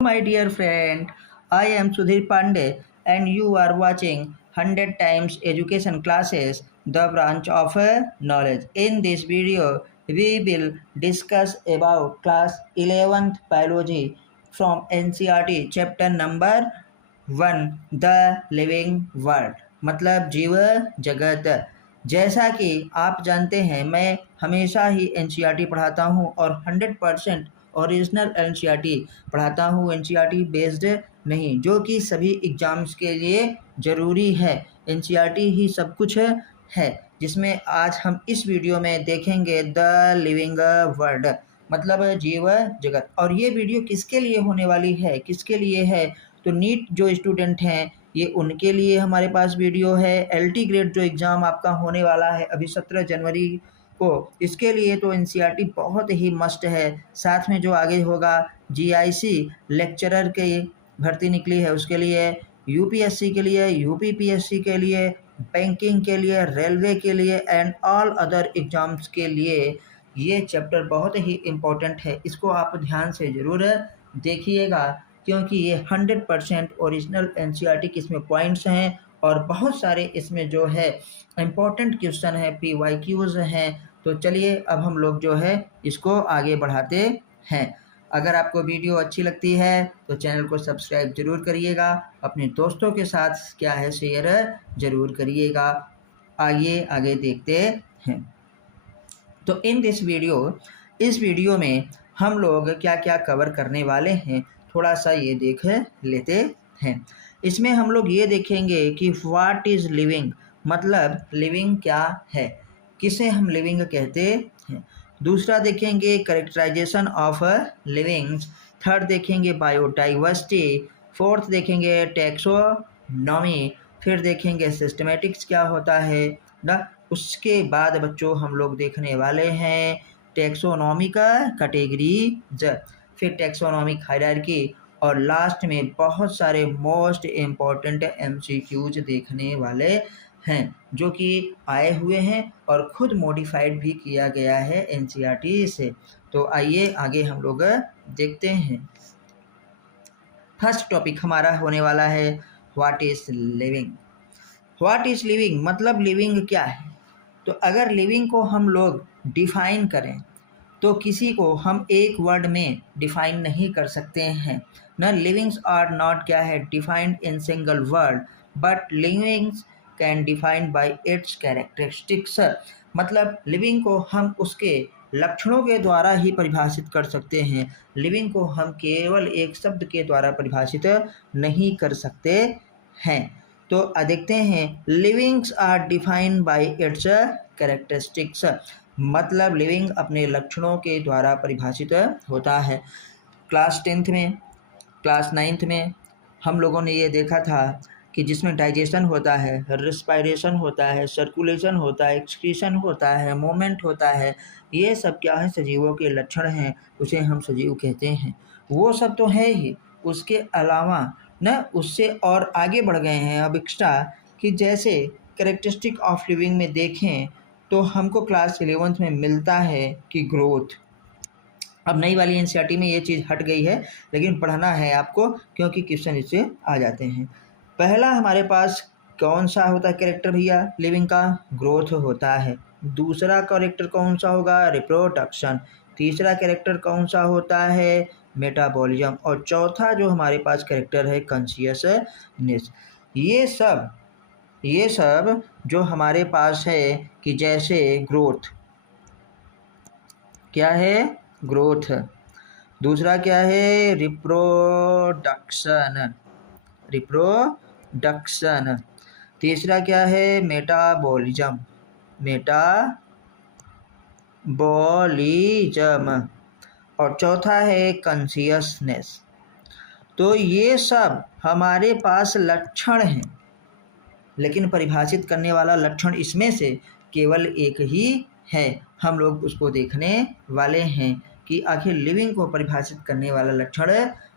My dear friend, I am Sudhir Pandey and you are watching 100 times education classes, the branch of knowledge. In this video, we will discuss about class 11th biology from NCERT chapter number 1 The Living World मतलब जीव जगत। जैसा कि आप जानते हैं मैं हमेशा ही एनसीईआरटी पढ़ाता हूं और 100% ओरिजिनल एनसीईआरटी पढ़ाता हूं, एनसीईआरटी बेस्ड नहीं, जो कि सभी एग्जाम्स के लिए ज़रूरी है। एनसीईआरटी ही सब कुछ है, जिसमें आज हम इस वीडियो में देखेंगे द लिविंग वर्ल्ड मतलब जीव जगत। और ये वीडियो किसके लिए होने वाली है, किसके लिए है, तो नीट जो स्टूडेंट हैं ये उनके लिए हमारे पास वीडियो है। एलटी ग्रेड जो एग्ज़ाम आपका होने वाला है अभी 17 जनवरी को, इसके लिए तो एनसीईआरटी बहुत ही मस्ट है। साथ में जो आगे होगा जीआईसी लेक्चरर की भर्ती निकली है उसके लिए, यूपीएससी के लिए, यूपीपीएससी के लिए, बैंकिंग के लिए, रेलवे के लिए एंड ऑल अदर एग्ज़ाम्स के लिए ये चैप्टर बहुत ही इम्पोर्टेंट है। इसको आप ध्यान से ज़रूर देखिएगा क्योंकि ये 100% ओरिजिनल एनसीईआरटी के इसमें पॉइंट्स हैं और बहुत सारे इसमें जो है इम्पोर्टेंट क्वेश्चन है, पीवाईक्यूज हैं। तो चलिए अब हम लोग जो है इसको आगे बढ़ाते हैं। अगर आपको वीडियो अच्छी लगती है तो चैनल को सब्सक्राइब जरूर करिएगा, अपने दोस्तों के साथ क्या है शेयर जरूर करिएगा। आइए आगे देखते हैं। तो इन दिस वीडियो, इस वीडियो में हम लोग क्या क्या कवर करने वाले हैं थोड़ा सा ये देख लेते हैं। इसमें हम लोग ये देखेंगे कि व्हाट इज़ लिविंग मतलब लिविंग क्या है, किसे हम लिविंग कहते हैं। दूसरा देखेंगे करेक्टराइजेशन ऑफ लिविंग्स। थर्ड देखेंगे बायोडाइवर्सिटी। फोर्थ देखेंगे टैक्सोनॉमी। फिर देखेंगे सिस्टमेटिक्स क्या होता है ना। उसके बाद बच्चों हम लोग देखने वाले हैं टैक्सोनॉमी का कैटेगरीज, फिर टैक्सोनॉमिक हायरार्की और लास्ट में बहुत सारे मोस्ट इम्पॉर्टेंट एमसीक्यूज देखने वाले हैं जो कि आए हुए हैं और खुद मॉडिफाइड भी किया गया है एनसीईआरटी से। तो आइए आगे हम लोग देखते हैं। फर्स्ट टॉपिक हमारा होने वाला है what is living. What is living मतलब लिविंग क्या है। तो अगर लिविंग को हम लोग डिफाइन करें तो किसी को हम एक वर्ड में डिफाइन नहीं कर सकते हैं ना। लिविंग्स आर नॉट क्या है defined in single word, but livings can defined by its characteristics मतलब लिविंग को हम उसके लक्षणों के द्वारा ही परिभाषित कर सकते हैं। लिविंग को हम केवल एक शब्द के द्वारा परिभाषित नहीं कर सकते हैं। तो देखते हैं livings are defined by its characteristics मतलब लिविंग अपने लक्षणों के द्वारा परिभाषित होता है। क्लास 10th में, क्लास 9th में हम लोगों ने ये देखा था कि जिसमें डाइजेशन होता है, रिस्पायरेशन होता है, सर्कुलेशन होता है, एक्सक्रीशन होता है, मूवमेंट होता है, ये सब क्या है सजीवों के लक्षण हैं, उसे हम सजीव कहते हैं। वो सब तो है ही, उसके अलावा न उससे और आगे बढ़ गए हैं अब एक्स्ट्रा कि जैसे कैरेक्टरिस्टिक ऑफ लिविंग में देखें तो हमको क्लास 11th में मिलता है कि ग्रोथ। अब नई वाली एनसीईआरटी में ये चीज़ हट गई है लेकिन पढ़ना है आपको क्योंकि क्वेश्चन इससे आ जाते हैं। पहला हमारे पास कौन सा होता है कैरेक्टर भैया लिविंग का, ग्रोथ होता है। दूसरा कैरेक्टर कौन सा होगा, रिप्रोडक्शन। तीसरा कैरेक्टर कौन सा होता है, मेटाबॉलिज्म। और चौथा जो हमारे पास कैरेक्टर है कॉन्शियसनेस। ये सब जो हमारे पास है कि जैसे ग्रोथ क्या है, ग्रोथ। दूसरा क्या है, रिप्रोडक्शन। तीसरा क्या है, मेटाबॉलिज्म। और चौथा है कॉन्शियसनेस। तो ये सब हमारे पास लक्षण हैं लेकिन परिभाषित करने वाला लक्षण इसमें से केवल एक ही है। हम लोग उसको देखने वाले हैं कि आखिर लिविंग को परिभाषित करने वाला लक्षण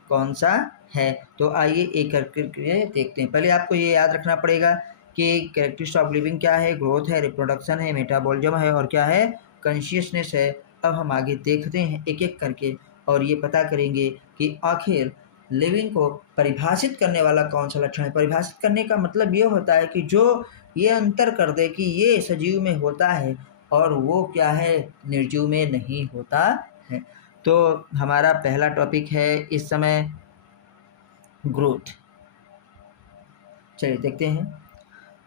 कौन सा है। तो आइए एक करके देखते हैं। पहले आपको ये याद रखना पड़ेगा कि कैरेक्टरिस्टिक्स ऑफ लिविंग क्या है, ग्रोथ है, रिप्रोडक्शन है, मेटाबॉलिज्म है और क्या है, कॉन्शियसनेस है। अब हम आगे देखते हैं एक एक करके और ये पता करेंगे कि आखिर लिविंग को परिभाषित करने वाला कौन सा लक्षण है? परिभाषित करने का मतलब ये होता है कि जो ये अंतर कर दे कि ये सजीव में होता है और वो क्या है, निर्जीव में नहीं होता है। तो हमारा पहला टॉपिक है इस समय ग्रोथ। चलिए देखते हैं।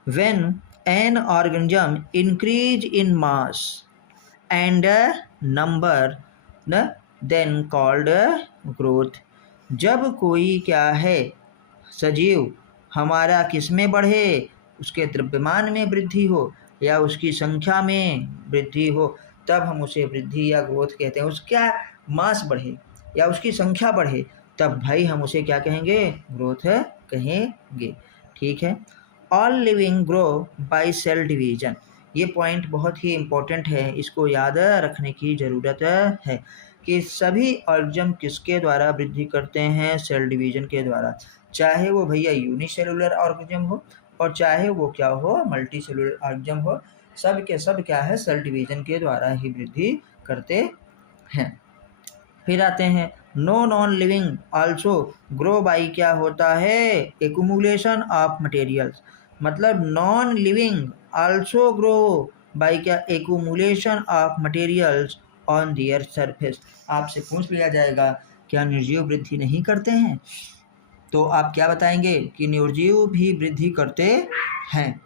When an organism increase in mass and number, then called growth। जब कोई क्या है, सजीव हमारा किस में बढ़े, उसके द्रव्यमान में वृद्धि हो या उसकी संख्या में वृद्धि हो, तब हम उसे वृद्धि या ग्रोथ कहते हैं। उसका मास बढ़े या उसकी संख्या बढ़े तब भाई हम उसे क्या कहेंगे, ग्रोथ कहेंगे। ठीक है। All living grow by cell division. ये पॉइंट बहुत ही इम्पोर्टेंट है, इसको याद रखने की ज़रूरत है कि सभी ऑर्गेनिज्म किसके द्वारा वृद्धि करते हैं, सेल डिवीजन के द्वारा। चाहे वो भैया यूनिसेलुलर ऑर्गेनिज्म हो और चाहे वो क्या हो, मल्टी सेलुलर ऑर्गेनिज्म हो, सब के सब क्या है, सेल डिवीजन के द्वारा ही वृद्धि करते हैं। फिर आते हैं no non living also grow by क्या होता है, एक्यूमुलेशन ऑफ मटेरियल्स। मतलब non living also grow by क्या, accumulation of materials on their surface. आपसे पूछ लिया जाएगा क्या निर्जीव वृद्धि नहीं करते हैं, तो आप क्या बताएंगे कि निर्जीव भी वृद्धि करते हैं।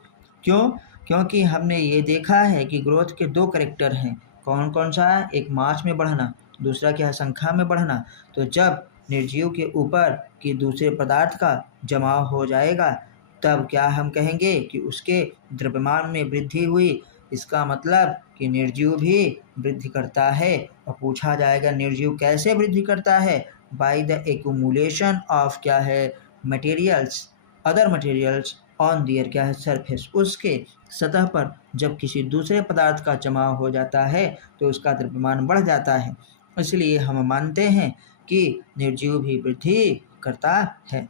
क्यों? क्योंकि हमने ये देखा है कि ग्रोथ के दो कैरेक्टर हैं। कौन कौन सा? एक मास में बढ़ना, दूसरा क्या है, संख्या में बढ़ना। तो जब निर्जीव के ऊपर कि दूसरे पदार्थ का जमाव हो जाएगा तब क्या हम कहेंगे कि उसके द्रव्यमान में वृद्धि हुई। इसका मतलब कि निर्जीव भी वृद्धि करता है। और पूछा जाएगा निर्जीव कैसे वृद्धि करता है, बाय द एक्यूमुलेशन ऑफ क्या है, मटेरियल्स, अदर मटेरियल्स ऑन दियर क्या है, सरफेस। उसके सतह पर जब किसी दूसरे पदार्थ का जमाव हो जाता है तो उसका द्रव्यमान बढ़ जाता है। इसलिए हम मानते हैं कि निर्जीव भी वृद्धि करता है।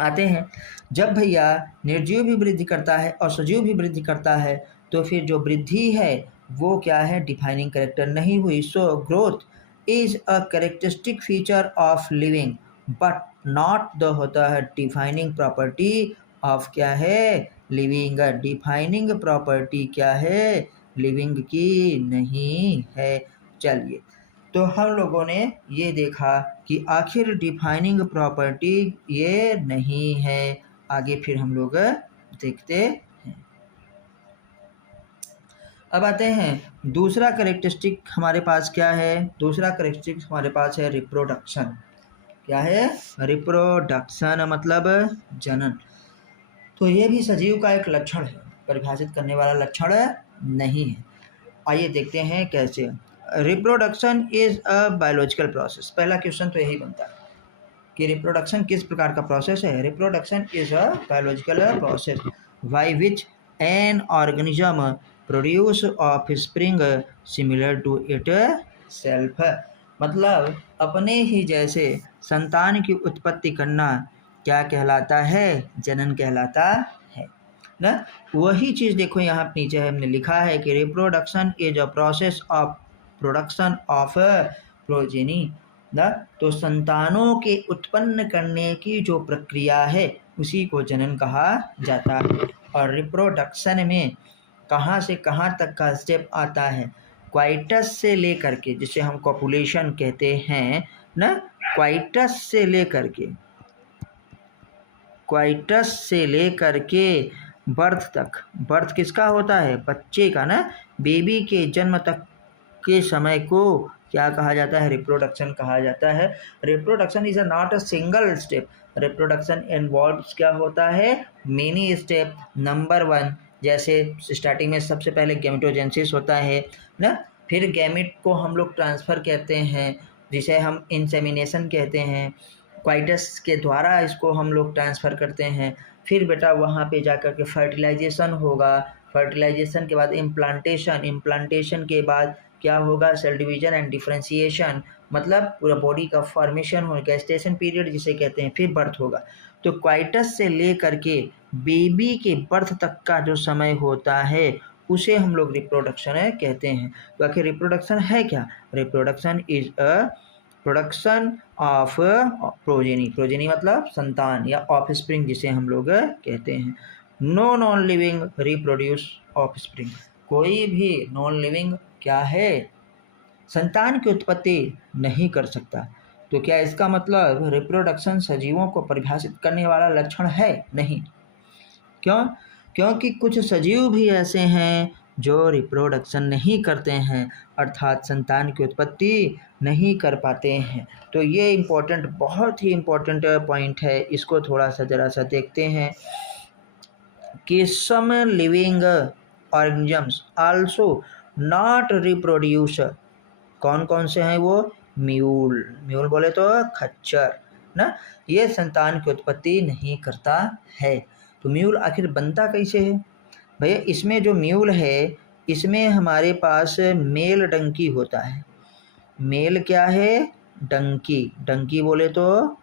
आते हैं, जब भैया निर्जीव भी वृद्धि करता है और सजीव भी वृद्धि करता है तो फिर जो वृद्धि है वो क्या है, डिफाइनिंग कैरेक्टर नहीं हुई। So growth is a characteristic feature of living but not the होता है डिफाइनिंग प्रॉपर्टी ऑफ क्या है, लिविंग। डिफाइनिंग प्रॉपर्टी क्या है, लिविंग की नहीं है। चलिए, तो हम लोगों ने ये देखा कि आखिर डिफाइनिंग प्रॉपर्टी ये नहीं है। आगे फिर हम लोग देखते हैं। अब आते हैं दूसरा कैरेक्टरिस्टिक हमारे पास क्या है, दूसरा कैरेक्टरिस्टिक हमारे पास है रिप्रोडक्शन। क्या है, रिप्रोडक्शन मतलब जनन। तो ये भी सजीव का एक लक्षण है, परिभाषित करने वाला लक्षण नहीं है। आइए देखते हैं कैसे। Reproduction is a biological process. पहला क्वेश्चन तो यही बनता है कि रिप्रोडक्शन किस प्रकार का प्रोसेस है। Reproduction is a biological process by which an organism produce offspring similar to itself. मतलब अपने ही जैसे संतान की उत्पत्ति करना क्या कहलाता है, जनन कहलाता है ना। वही चीज़ देखो यहाँ नीचे हमने लिखा है कि reproduction is a process of production of progeny ना। तो संतानों के उत्पन्न करने की जो प्रक्रिया है उसी को जनन कहा जाता है। और रिप्रोडक्शन में कहाँ से कहाँ तक का स्टेप आता है, क्वाइटस से लेकर के, जिसे हम कॉपुलेशन कहते हैं ना, क्वाइटस से लेकर के, क्वाइटस से लेकर के बर्थ तक। बर्थ किसका होता है, बच्चे का ना, बेबी के जन्म तक के समय को क्या कहा जाता है, रिप्रोडक्शन कहा जाता है। Reproduction is not a single step. Reproduction involves क्या होता है, मेनी स्टेप। नंबर 1, जैसे स्टार्टिंग में सबसे पहले गैमेटोजेनेसिस होता है ना, फिर गैमेट को हम लोग ट्रांसफ़र कहते हैं जिसे हम इंसेमिनेशन कहते हैं। क्वाइटस के द्वारा इसको हम लोग ट्रांसफ़र करते हैं। फिर बेटा वहाँ पे जाकर के फर्टिलाइजेशन होगा, फर्टिलाइजेशन के बाद इम्प्लांटेशन, इम्प्लांटेशन के बाद क्या होगा, सेल डिवीजन एंड डिफरेंशिएशन, मतलब पूरा बॉडी का फॉर्मेशन होगा, गेस्टेशन पीरियड जिसे कहते हैं, फिर बर्थ होगा। तो क्वाइटस से लेकर के बेबी के बर्थ तक का जो समय होता है उसे हम लोग रिप्रोडक्शन कहते हैं। तो आखिर रिप्रोडक्शन है क्या? Reproduction is a production of progeny, progeny मतलब संतान या ऑफ स्प्रिंग जिसे हम लोग कहते हैं। No non living reproduce offspring, कोई भी नॉन लिविंग क्या है, संतान की उत्पत्ति नहीं कर सकता। तो क्या इसका मतलब रिप्रोडक्शन सजीवों को परिभाषित करने वाला लक्षण है? नहीं। क्यों? क्योंकि कुछ सजीव भी ऐसे हैं जो रिप्रोडक्शन नहीं करते हैं, अर्थात संतान की उत्पत्ति नहीं कर पाते हैं। तो ये इम्पोर्टेंट, बहुत ही इम्पोर्टेंट पॉइंट है, इसको थोड़ा सा ज़रा सा देखते हैं कि some living organisms also not reproduce. कौन कौन से हैं वो? म्यूल, म्यूल बोले तो खच्चर ना, ये संतान की उत्पत्ति नहीं करता है। तो म्यूल आखिर बनता कैसे है? भैया इसमें जो म्यूल है इसमें हमारे पास मेल डंकी होता है। मेल क्या है? डंकी, डंकी बोले तो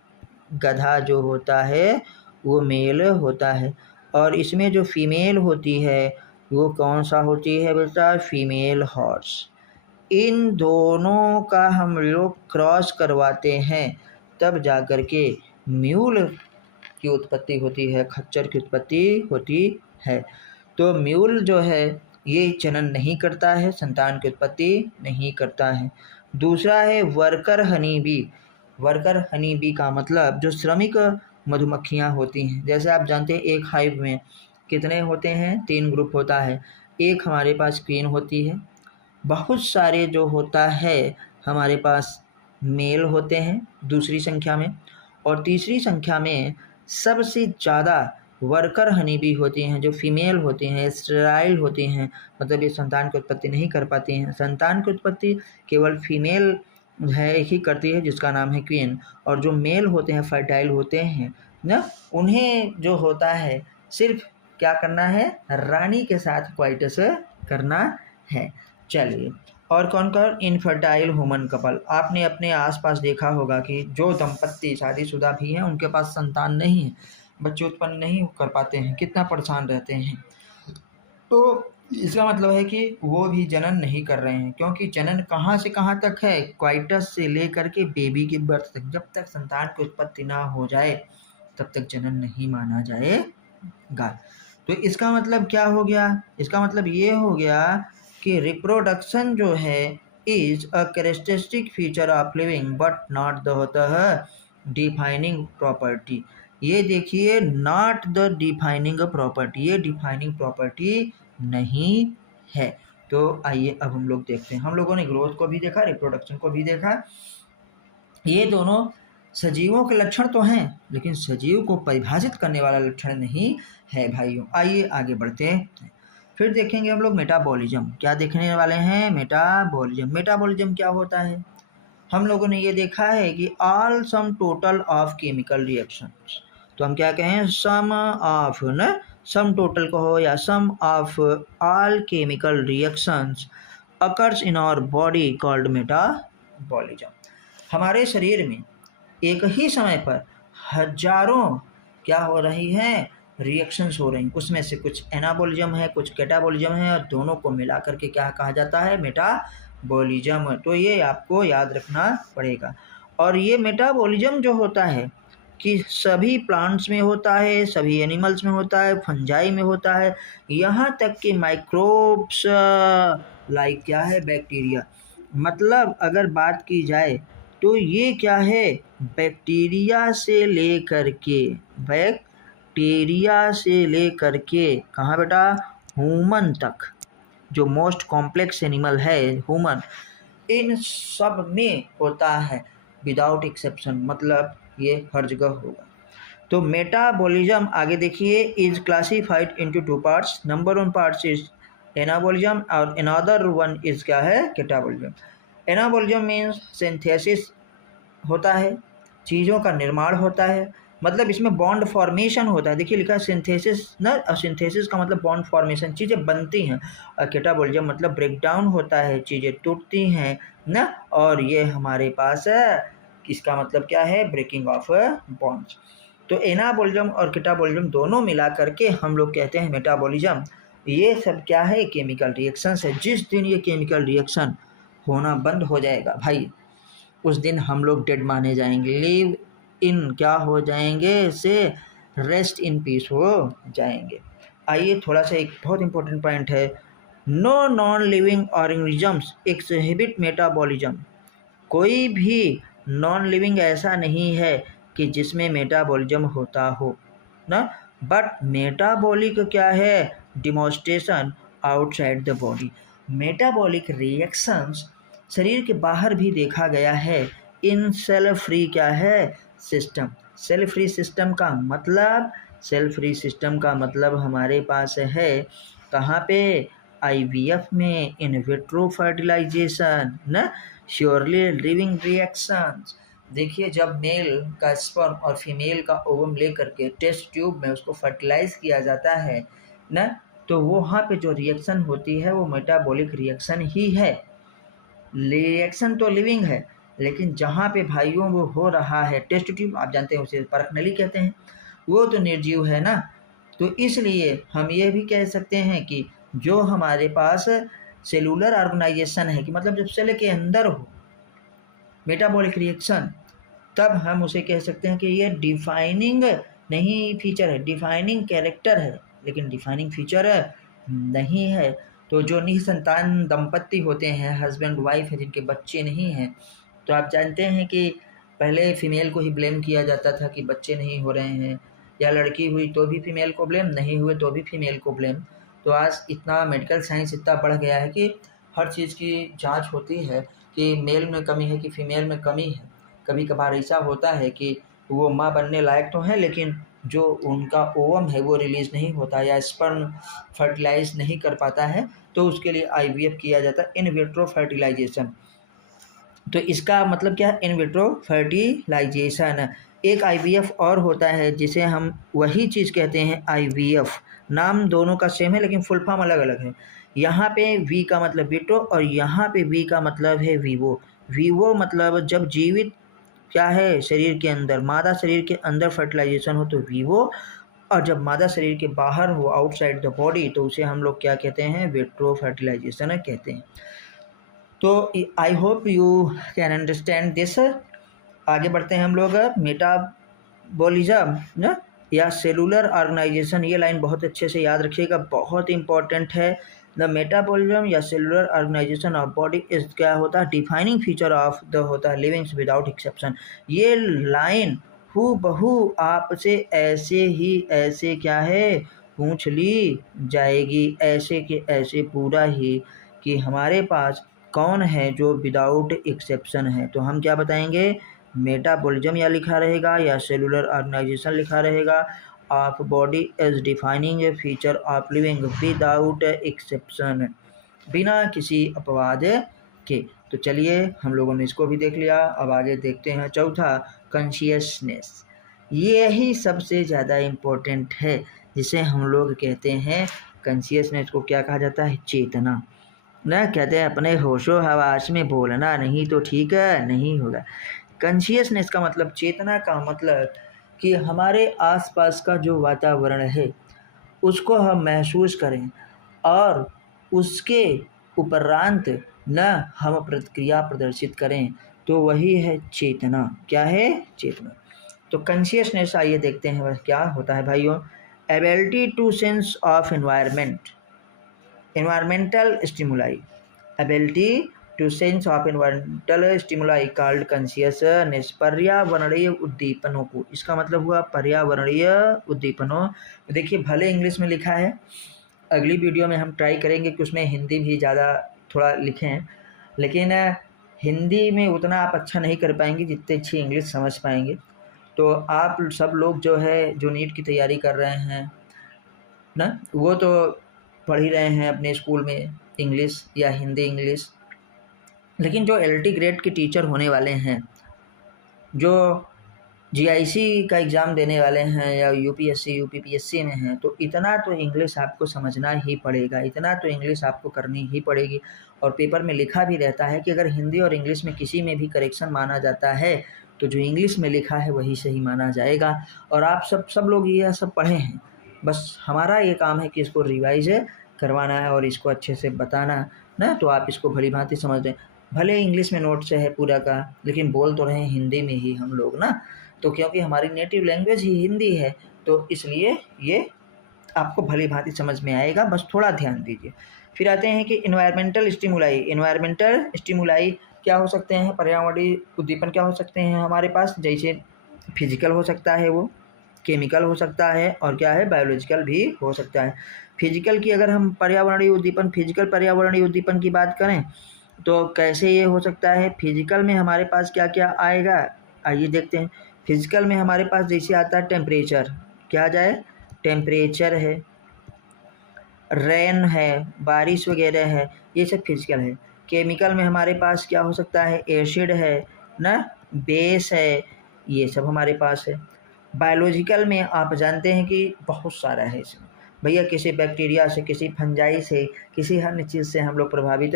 गधा जो होता है वो मेल होता है। और इसमें जो फीमेल होती है वो कौन सा होती है बेटा? Female horse. इन दोनों का हम लोग क्रॉस करवाते हैं तब जाकर के म्यूल की उत्पत्ति होती है, खच्चर की उत्पत्ति होती है। तो म्यूल जो है ये जनन नहीं करता है, संतान की उत्पत्ति नहीं करता है। दूसरा है worker honey bee. Worker honey bee का मतलब जो श्रमिक मधुमक्खियाँ होती हैं, जैसे आप जानते हैं एक हाइव में कितने होते हैं? 3 ग्रुप होता है। एक हमारे पास क्वीन होती है, बहुत सारे जो होता है हमारे पास मेल होते हैं दूसरी संख्या में, और तीसरी संख्या में सबसे ज़्यादा वर्कर हनी बी होती हैं जो फीमेल होती हैं, स्टेराइल होती हैं, मतलब ये संतान की उत्पत्ति नहीं कर पाती हैं। संतान की उत्पत्ति केवल फीमेल है ही करती है जिसका नाम है क्वीन, और जो मेल होते हैं फर्टाइल होते हैं ना, उन्हें जो होता है सिर्फ क्या करना है? रानी के साथ क्वाइटस करना है। चलिए, और कौन कौन? Infertile human couple. आपने अपने आसपास देखा होगा कि जो दंपत्ति शादीशुदा भी हैं उनके पास संतान नहीं है, बच्चे उत्पन्न नहीं कर पाते हैं, कितना परेशान रहते हैं। तो इसका मतलब है कि वो भी जनन नहीं कर रहे हैं, क्योंकि जनन कहाँ से कहाँ तक है? क्वाइटस से लेकर के बेबी के बर्थ तक। जब तक संतान की उत्पत्ति ना हो जाए तब तक जनन नहीं माना जाएगा। तो इसका मतलब क्या हो गया? इसका मतलब ये हो गया कि रिप्रोडक्शन जो है is a characteristic feature of living but not the होता है डिफाइनिंग प्रॉपर्टी। ये देखिए, नॉट द डिफाइनिंग प्रॉपर्टी, ये डिफाइनिंग प्रॉपर्टी नहीं है। तो आइए अब हम लोग देखते हैं। हम लोगों ने ग्रोथ को भी देखा, रिप्रोडक्शन को भी देखा। ये दोनों सजीवों के लक्षण तो हैं, लेकिन सजीव को परिभाषित करने वाला लक्षण नहीं है भाइयों। आइए आगे बढ़ते हैं। फिर देखेंगे हम लोग मेटाबॉलिज्म। क्या देखने वाले हैं? मेटाबॉलिज्म। मेटाबॉलिज्म क्या होता है? हम लोगों ने ये देखा है कि all some total of chemical reactions. तो हम क्या कहें? सम ऑफ ना, सम टोटल कहो या sum of all chemical reactions occurs in our body called metabolism. हमारे शरीर में एक ही समय पर हजारों क्या हो रही हैं? रिएक्शंस हो रही हैं। उसमें से कुछ एनाबॉलिज्म है, कुछ कैटाबॉलिज्म है, और दोनों को मिला करके क्या कहा जाता है? मेटाबॉलिज्म। तो ये आपको याद रखना पड़ेगा। और ये मेटाबॉलिज्म जो होता है कि सभी प्लांट्स में होता है, सभी एनिमल्स में होता है, फंजाई में होता है, यहाँ तक कि माइक्रोब्स लाइक क्या है? बैक्टीरिया। मतलब अगर बात की जाए तो ये क्या है? बैक्टीरिया से लेकर के, बैक्टीरिया से लेकर के कहाँ बेटा? ह्यूमन तक, जो मोस्ट कॉम्प्लेक्स एनिमल है ह्यूमन, इन सब में होता है विदाउट एक्सेप्शन, मतलब ये हर जगह होगा। तो मेटाबॉलिज्म आगे देखिए is classified into 2 parts. Number 1 parts is anabolism और अनदर वन इज क्या है? कैटाबॉलिज्म। एनाबॉलिज्म मीन्स सिंथेसिस होता है, चीज़ों का निर्माण होता है, मतलब इसमें बॉन्ड फॉर्मेशन होता है। देखिए लिखा है सिंथेसिस ना, सिंथेसिस का मतलब बॉन्ड फॉर्मेशन, चीज़ें बनती हैं। और कैटाबॉलिज्म मतलब ब्रेकडाउन होता है, चीज़ें टूटती हैं ना, और ये हमारे पास इसका मतलब क्या है? Breaking of bonds. तो एनाबॉलिज्म और कैटाबॉलिज्म दोनों मिला करके हम लोग कहते हैं मेटाबॉलिज्म। ये सब क्या है? केमिकल रिएक्शंस है। जिस दिन ये केमिकल रिएक्शन होना बंद हो जाएगा भाई, उस दिन हम लोग डेड माने जाएंगे। लिव इन क्या हो जाएंगे से रेस्ट इन पीस हो जाएंगे। आइए थोड़ा सा एक बहुत इंपॉर्टेंट पॉइंट है, no non living organisms exhibit metabolism. कोई भी नॉन लिविंग ऐसा नहीं है कि जिसमें मेटाबॉलिज्म होता हो ना, बट मेटाबॉलिक क्या है, demonstration outside the body. Metabolic reactions शरीर के बाहर भी देखा गया है इन सेल फ्री क्या है सिस्टम। सेल फ्री सिस्टम का मतलब, सेल फ्री सिस्टम का मतलब हमारे पास है कहाँ पे, आईवीएफ में, इन विट्रो फर्टिलाइजेशन ना, श्योरली लिविंग रिएक्शंस। देखिए जब मेल का स्पर्म और फीमेल का ओवम लेकर के टेस्ट ट्यूब में उसको फर्टिलाइज किया जाता है ना, तो वहाँ पे जो रिएक्शन होती है वो मेटाबॉलिक रिएक्शन ही है। रिएक्शन तो लिविंग है, लेकिन जहाँ पे भाइयों वो हो रहा है टेस्ट ट्यूब, आप जानते हैं उसे परखनली कहते हैं, वो तो निर्जीव है ना। तो इसलिए हम ये भी कह सकते हैं कि जो हमारे पास सेलुलर ऑर्गेनाइजेशन है, कि मतलब जब सेल के अंदर हो मेटाबॉलिक रिएक्शन, तब हम उसे कह सकते हैं कि ये डिफाइनिंग नहीं फीचर है, डिफाइनिंग कैरेक्टर है, लेकिन डिफाइनिंग फीचर नहीं है। तो जो निसंतान दंपत्ति होते हैं, हस्बैंड वाइफ है, जिनके बच्चे नहीं हैं, तो आप जानते हैं कि पहले फीमेल को ही ब्लेम किया जाता था कि बच्चे नहीं हो रहे हैं, या लड़की हुई तो भी फीमेल को ब्लेम, नहीं हुए तो भी फीमेल को ब्लेम। तो आज इतना मेडिकल साइंस इतना बढ़ गया है कि हर चीज़ की जांच होती है कि मेल में कमी है कि फीमेल में कमी है। कभी कभार ऐसा होता है कि वो माँ बनने लायक तो हैं, लेकिन जो उनका ओवम है वो रिलीज़ नहीं होता या स्पर्म फर्टिलाइज नहीं कर पाता है, तो उसके लिए आईवीएफ किया जाता है, इन विट्रो फर्टिलाइजेशन। तो इसका मतलब क्या है, इन विट्रो फर्टिलाइजेशन। एक आईवीएफ और होता है जिसे हम वही चीज़ कहते हैं आईवीएफ, नाम दोनों का सेम है लेकिन फुल फॉर्म अलग अलग है। यहाँ पे वी का मतलब विट्रो और यहाँ पे वी का मतलब है वीवो। वीवो मतलब जब जीवित क्या है शरीर के अंदर, मादा शरीर के अंदर फर्टिलाइजेशन हो तो वीवो, और जब मादा शरीर के बाहर हो आउटसाइड द बॉडी तो उसे हम लोग क्या कहते हैं, विट्रो फर्टिलाइजेशन कहते हैं। तो I hope you can understand this. आगे बढ़ते हैं हम लोग, मेटाबॉलिज्म ना या सेलुलर ऑर्गेनाइजेशन, ये लाइन बहुत अच्छे से याद रखिएगा, बहुत इंपॉर्टेंट है। द मेटाबॉलिज्म या cellular organization of body is क्या होता है, डिफाइनिंग फीचर ऑफ द होता है लिविंग्स विदाउट एक्सेप्शन। ये लाइन हूबहू आपसे ऐसे ही ऐसे क्या है पूछ ली जाएगी, ऐसे के ऐसे पूरा ही, कि हमारे पास कौन है जो विदाउट एक्सेप्शन है। तो हम क्या बताएंगे, मेटाबॉलिज्म या लिखा रहेगा या सेलुलर ऑर्गेनाइजेशन लिखा रहेगा of body is defining A feature of living without exception, बिना किसी अपवाद के। तो चलिए हम लोगों ने इसको भी देख लिया, अब आगे देखते हैं चौथा, कॉन्शियसनेस। यही सबसे ज़्यादा इम्पोर्टेंट है, जिसे हम लोग कहते हैं कॉन्शियसनेस को क्या कहा जाता है, चेतना ना, कहते हैं अपने होशो हवास में बोलना नहीं तो ठीक है नहीं होगा। कॉन्शियसनेस का मतलब, चेतना का मतलब कि हमारे आसपास का जो वातावरण है उसको हम महसूस करें और उसके उपरांत न हम प्रतिक्रिया प्रदर्शित करें, तो वही है चेतना। क्या है, चेतना। तो कॉन्शियसनेस आइए देखते हैं वह क्या होता है भाइयों। Ability to sense of environmental stimuli, ability to sense of environmental stimuli called consciousness। पर्यावरणीय उद्दीपनों को, इसका मतलब हुआ पर्यावरणीय उद्दीपनों। देखिए भले इंग्लिश में लिखा है, अगली वीडियो में हम ट्राई करेंगे कि उसमें हिंदी भी ज़्यादा थोड़ा लिखें, लेकिन हिंदी में उतना आप अच्छा नहीं कर पाएंगे जितने अच्छी इंग्लिश समझ पाएंगे। तो आप सब लोग जो है जो नीट की तैयारी कर रहे हैं ना, वो तो पढ़ ही रहे हैं अपने स्कूल में इंग्लिश या हिंदी इंग्लिश, लेकिन जो एलटी ग्रेड के टीचर होने वाले हैं, जो जीआईसी का एग्ज़ाम देने वाले हैं या यूपीएससी यूपीपीएससी में हैं, तो इतना तो इंग्लिश आपको समझना ही पड़ेगा, इतना तो इंग्लिश आपको करनी ही पड़ेगी। और पेपर में लिखा भी रहता है कि अगर हिंदी और इंग्लिश में किसी में भी करेक्शन माना जाता है तो जो इंग्लिश में लिखा है वही सही माना जाएगा। और आप सब लोग ये सब पढ़े हैं, बस हमारा ये काम है कि इसको रिवाइज करवाना है और इसको अच्छे से बताना ना, तो आप इसको भली भांति समझ लें। भले इंग्लिश में नोट्स है पूरा का, लेकिन बोल तो रहे हैं हिंदी में ही हम लोग ना, तो क्योंकि हमारी नेटिव लैंग्वेज ही हिंदी है, तो इसलिए ये आपको भली भांति समझ में आएगा, बस थोड़ा ध्यान दीजिए। फिर आते हैं कि इन्वायरमेंटल स्टिमुलाई क्या हो सकते हैं, पर्यावरणीय उद्दीपन क्या हो सकते हैं हमारे पास, जैसे फिजिकल हो सकता है, वो केमिकल हो सकता है, और क्या है बायोलॉजिकल भी हो सकता है। फिजिकल की अगर हम फिजिकल पर्यावरणीय उद्दीपन की बात करें तो कैसे ये हो सकता है, फिजिकल में हमारे पास क्या क्या आएगा, आइए देखते हैं। फिजिकल में हमारे पास जैसे आता है टेम्परेचर, क्या आ जाए, टेम्परेचर है, रेन है, बारिश वगैरह है, ये सब फिजिकल है। केमिकल में हमारे पास क्या हो सकता है, एसिड है ना, बेस है, ये सब हमारे पास है। बायोलॉजिकल में आप जानते हैं कि बहुत सारा है इसमें भैया, किसी बैक्टीरिया से, किसी फंजाई से, किसी अन्य चीज़ से हम लोग प्रभावित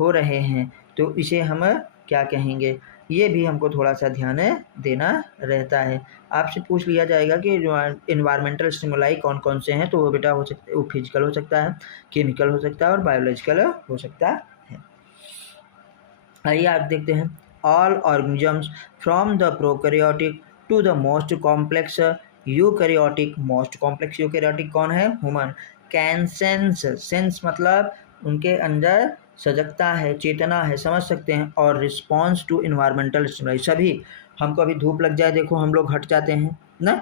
हो रहे हैं, तो इसे हम क्या कहेंगे, ये भी हमको थोड़ा सा ध्यान देना रहता है। आपसे पूछ लिया जाएगा कि इन्वायरमेंटल स्टिमुलाई कौन कौन से हैं, तो वो बेटा हो सकता है, वो फिजिकल हो सकता है, केमिकल हो सकता है, और बायोलॉजिकल हो सकता है। आइए आप देखते हैं, all organisms from the prokaryotic to the most complex eukaryotic, most complex eukaryotic कौन है, ह्यूमन, कैन सेंस मतलब उनके अंदर सजगता है, चेतना है, समझ सकते हैं, और रिस्पॉन्स टू इन्वायरमेंटल स्टिमुलाई, सभी, हमको अभी धूप लग जाए देखो हम लोग हट जाते हैं ना,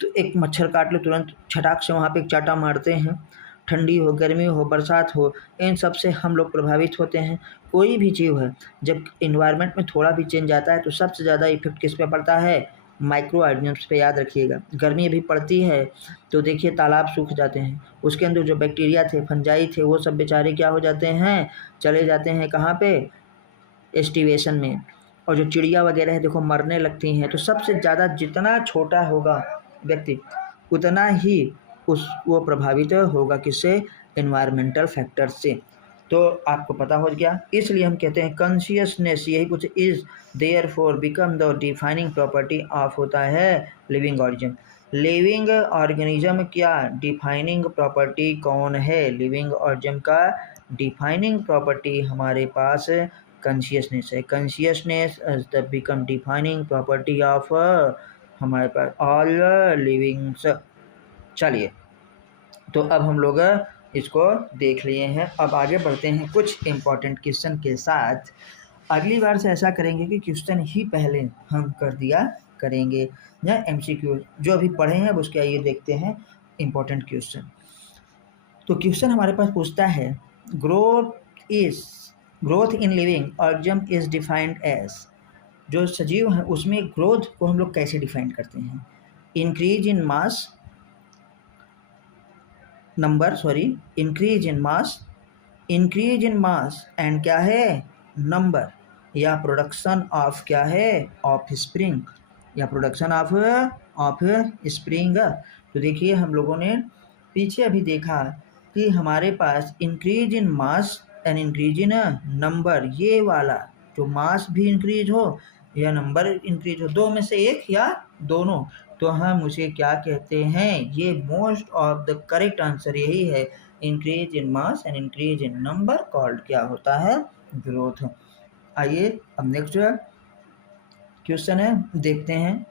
तो एक मच्छर काट लो तुरंत छटाक से वहाँ पे एक चाटा मारते हैं, ठंडी हो, गर्मी हो, बरसात हो, इन सब से हम लोग प्रभावित होते हैं। कोई भी जीव है, जब इन्वायरमेंट में थोड़ा भी चेंज आता है तो सबसे ज़्यादा इफेक्ट किस पे पड़ता है, माइक्रो ऑर्गेनिजम्स पे, याद रखिएगा। गर्मी भी पड़ती है तो देखिए तालाब सूख जाते हैं, उसके अंदर जो बैक्टीरिया थे, फंजाई थे, वो सब बेचारे क्या हो जाते हैं, चले जाते हैं कहाँ पे, एस्टिवेशन में, और जो चिड़िया वगैरह है देखो मरने लगती हैं। तो सबसे ज़्यादा जितना छोटा होगा व्यक्ति उतना ही वो प्रभावित होगा किससे, इन्वायरमेंटल फैक्टर से। तो आपको पता हो गया, इसलिए हम कहते हैं कॉन्शियसनेस, यही कुछ is there for become the defining property of होता है लिविंग ऑर्गेनिज्म। लिविंग ऑर्गेनिज्म क्या डिफाइनिंग प्रॉपर्टी कौन है, लिविंग ऑर्गेनिज्म का डिफाइनिंग प्रॉपर्टी हमारे पास कॉन्शियसनेस है। Consciousness is the become defining property of हमारे पास ऑल लिविंग्स। चलिए, तो अब हम लोग इसको देख लिए हैं, अब आगे बढ़ते हैं कुछ इम्पोर्टेंट क्वेश्चन के साथ। अगली बार से ऐसा करेंगे कि क्वेश्चन ही पहले हम कर दिया करेंगे, या एमसीक्यू जो अभी पढ़े हैं अब उसके आइए देखते हैं इम्पोर्टेंट क्वेश्चन। तो क्वेश्चन हमारे पास पूछता है, growth in living organism is defined as, जो सजीव हैं उसमें ग्रोथ को हम लोग कैसे डिफाइन करते हैं, increase in mass increase in mass and क्या है, नंबर, या प्रोडक्शन ऑफ क्या है, ऑफ स्प्रिंग, या प्रोडक्शन ऑफ स्प्रिंग। तो देखिए हम लोगों ने पीछे अभी देखा कि हमारे पास increase in mass and increase in number, ये वाला जो मास भी इंक्रीज हो या नंबर इंक्रीज हो, दो में से एक या दोनों, तो हम उसे क्या कहते हैं, ये most of the correct answer यही है, increase in mass and increase in number called क्या होता है, ग्रोथ। आइए अब नेक्स्ट क्वेश्चन है, देखते हैं।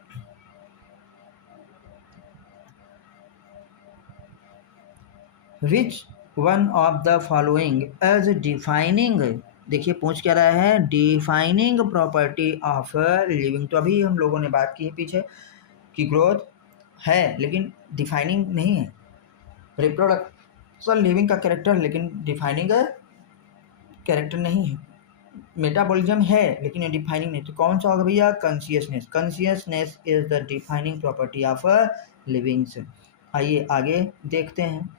Which one of the following as defining, देखिए पूछ क्या रहा है, डिफाइनिंग प्रॉपर्टी ऑफ लिविंग। तो अभी हम लोगों ने बात की है पीछे कि ग्रोथ है लेकिन डिफाइनिंग नहीं है, रिप्रोडक्शन लिविंग का कैरेक्टर लेकिन डिफाइनिंग कैरेक्टर नहीं है, मेटाबॉलिज्म है लेकिन ये डिफाइनिंग नहीं। तो कौन सा होगा भैया, consciousness is the defining property of livings. आइए आगे देखते हैं,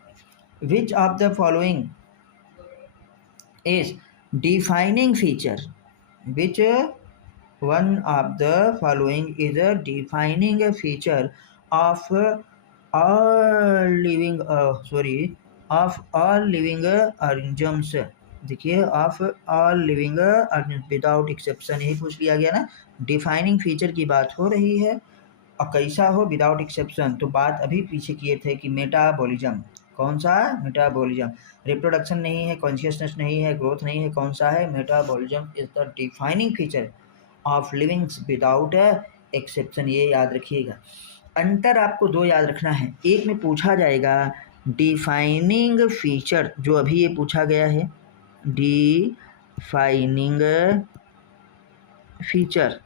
which of the following is defining feature, which one of the following is a defining feature of all living organisms। देखिए of all living organism without exception, यही पूछ लिया गया ना, डिफाइनिंग फीचर की बात हो रही है और कैसा हो, विदाउट एक्सेप्शन। तो बात अभी पीछे किए थे कि मेटाबॉलिज्म, कौन सा? मेटाबॉलिज्म। रिप्रोडक्शन नहीं है, कॉन्शियसनेस नहीं है, ग्रोथ नहीं है, कौन सा है? Metabolism is the defining feature of livings without exception. ये याद रखिएगा। अंतर आपको दो याद रखना है। एक में पूछा जाएगा डिफाइनिंग फीचर, जो अभी ये पूछा गया है, डिफाइनिंग फीचर,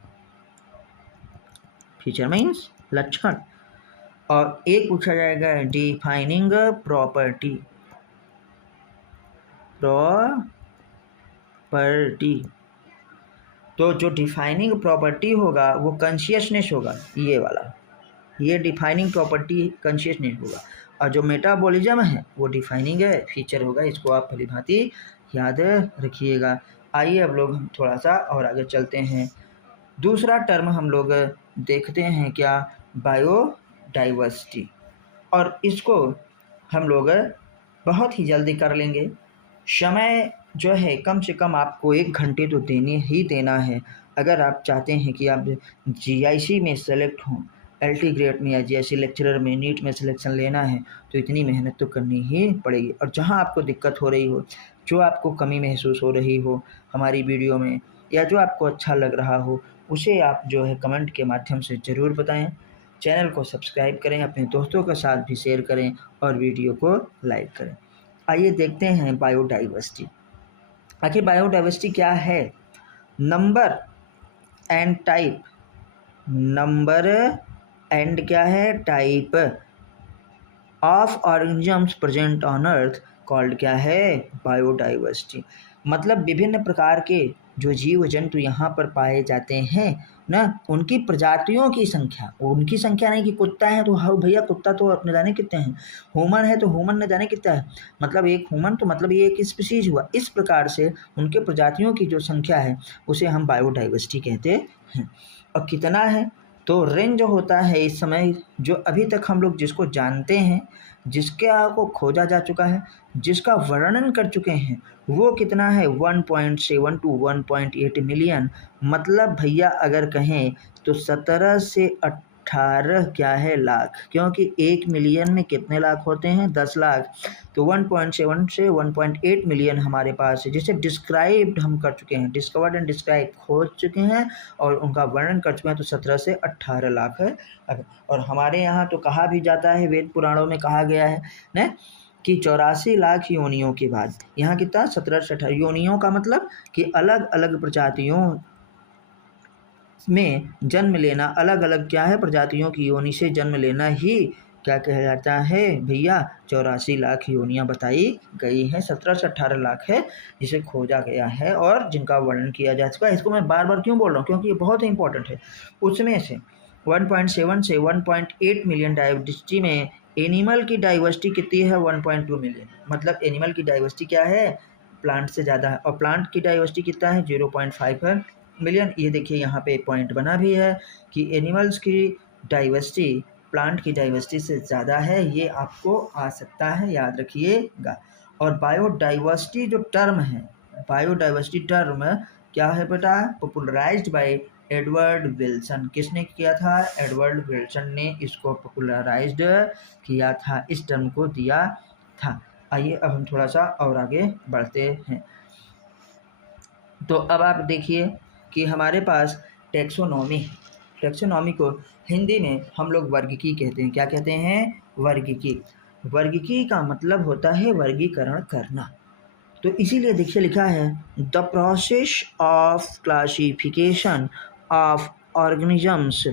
फीचर मीन्स लक्षण, और एक पूछा जाएगा डिफाइनिंग प्रॉपर्टी, प्रॉपर्टी। तो जो डिफाइनिंग प्रॉपर्टी होगा वो कॉन्शियसनेस होगा, ये वाला, ये डिफाइनिंग प्रॉपर्टी कॉन्शियसनेस होगा, और जो मेटाबॉलिज्म है वो डिफाइनिंग फीचर होगा। इसको आप भलीभांति याद रखिएगा। आइए अब लोग हम थोड़ा सा और आगे चलते हैं। दूसरा टर्म हम लोग देखते हैं क्या? बायोडाइवर्सिटी, और इसको हम लोग बहुत ही जल्दी कर लेंगे। समय जो है कम से कम आपको 1 घंटे तो देने ही देना है। अगर आप चाहते हैं कि आप जीआईसी में सेलेक्ट हों, एलटी ग्रेड में या जीआईसी लेक्चरर में, नीट में सिलेक्शन लेना है, तो इतनी मेहनत तो करनी ही पड़ेगी। और जहां आपको दिक्कत हो रही हो, जो आपको कमी महसूस हो रही हो हमारी वीडियो में, या जो आपको अच्छा लग रहा हो, उसे आप जो है कमेंट के माध्यम से ज़रूर बताएं। चैनल को सब्सक्राइब करें, अपने दोस्तों के साथ भी शेयर करें और वीडियो को लाइक करें। आइए देखते हैं बायोडाइवर्सिटी। आखिर बायोडाइवर्सिटी क्या है? Number and type, number and क्या है? Type of organisms present on earth called क्या है? बायोडाइवर्सिटी। मतलब विभिन्न प्रकार के जो जीव जंतु यहाँ पर पाए जाते हैं ना, उनकी प्रजातियों की संख्या, उनकी संख्या नहीं कि कुत्ता है तो हाँ भैया कुत्ता तो न जाने कितने हैं, ह्यूमन है तो ह्यूमन न जाने कितना है, मतलब एक ह्यूमन तो मतलब ये एक स्पीशीज हुआ। इस प्रकार से उनके प्रजातियों की जो संख्या है उसे हम बायोडाइवर्सिटी कहते हैं। और कितना है? तो रेंज होता है इस समय जो अभी तक हम लोग जिसको जानते हैं, जिसका को खोजा जा चुका है, जिसका वर्णन कर चुके हैं, वो कितना है? 1.7 टू 1.8 मिलियन। मतलब भैया अगर कहें तो 17 से 18 क्या है? लाख, क्योंकि 1 मिलियन में कितने लाख होते हैं? 10 लाख। तो 1.7 से 1.8 मिलियन हमारे पास है, जिसे डिस्क्राइब्ड हम कर चुके हैं, डिस्कवर्ड एंड डिस्क्राइब खोज चुके हैं और उनका वर्णन कर चुके हैं। तो 17 से 18 लाख है। और हमारे यहाँ तो कहा भी जाता है, वेद पुराणों में कहा गया है ना कि 84 लाख योनियों के बाद, यहाँ कितना? 17 से 18 योनियों का मतलब कि अलग अलग प्रजातियों में जन्म लेना, अलग अलग क्या है? प्रजातियों की योनि से जन्म लेना ही क्या कहा जाता है भैया? 84 लाख योनियाँ बताई गई हैं। 17 से 18 लाख है जिसे खोजा गया है और जिनका वर्णन किया जा चुका है। इसको मैं बार बार क्यों बोल रहा हूँ? क्योंकि ये बहुत ही इंपॉर्टेंट है। उसमें से 1.7 से 1.8 मिलियन डाइवर्सिटी में एनिमल की डाइवर्सिटी कितनी है? 1.2 मिलियन। मतलब एनिमल की डाइवर्सिटी क्या है? प्लांट से ज़्यादा है। और प्लांट की डाइवर्सिटी कितना है? 0.5 है मिलियन। ये देखिए यहाँ पे पॉइंट बना भी है कि एनिमल्स की डाइवर्सिटी प्लांट की डाइवर्सिटी से ज़्यादा है। ये आपको आ सकता है, याद रखिएगा। और बायोडाइवर्सिटी जो टर्म है, बायोडाइवर्सिटी टर्म क्या है बेटा? Popularised bye Edward Wilson. किसने किया था? एडवर्ड विल्सन ने इसको पॉपुलराइज्ड किया था, इस टर्म को दिया था। आइए अब हम थोड़ा सा और आगे बढ़ते हैं। तो अब आप देखिए कि हमारे पास टैक्सोनॉमी है। टैक्सोनॉमी को हिंदी में हम लोग वर्गीकी कहते हैं। क्या कहते हैं? वर्गीकी। वर्गीकी का मतलब होता है वर्गीकरण करना। तो इसीलिए देखिए लिखा है the process of classification of organisms,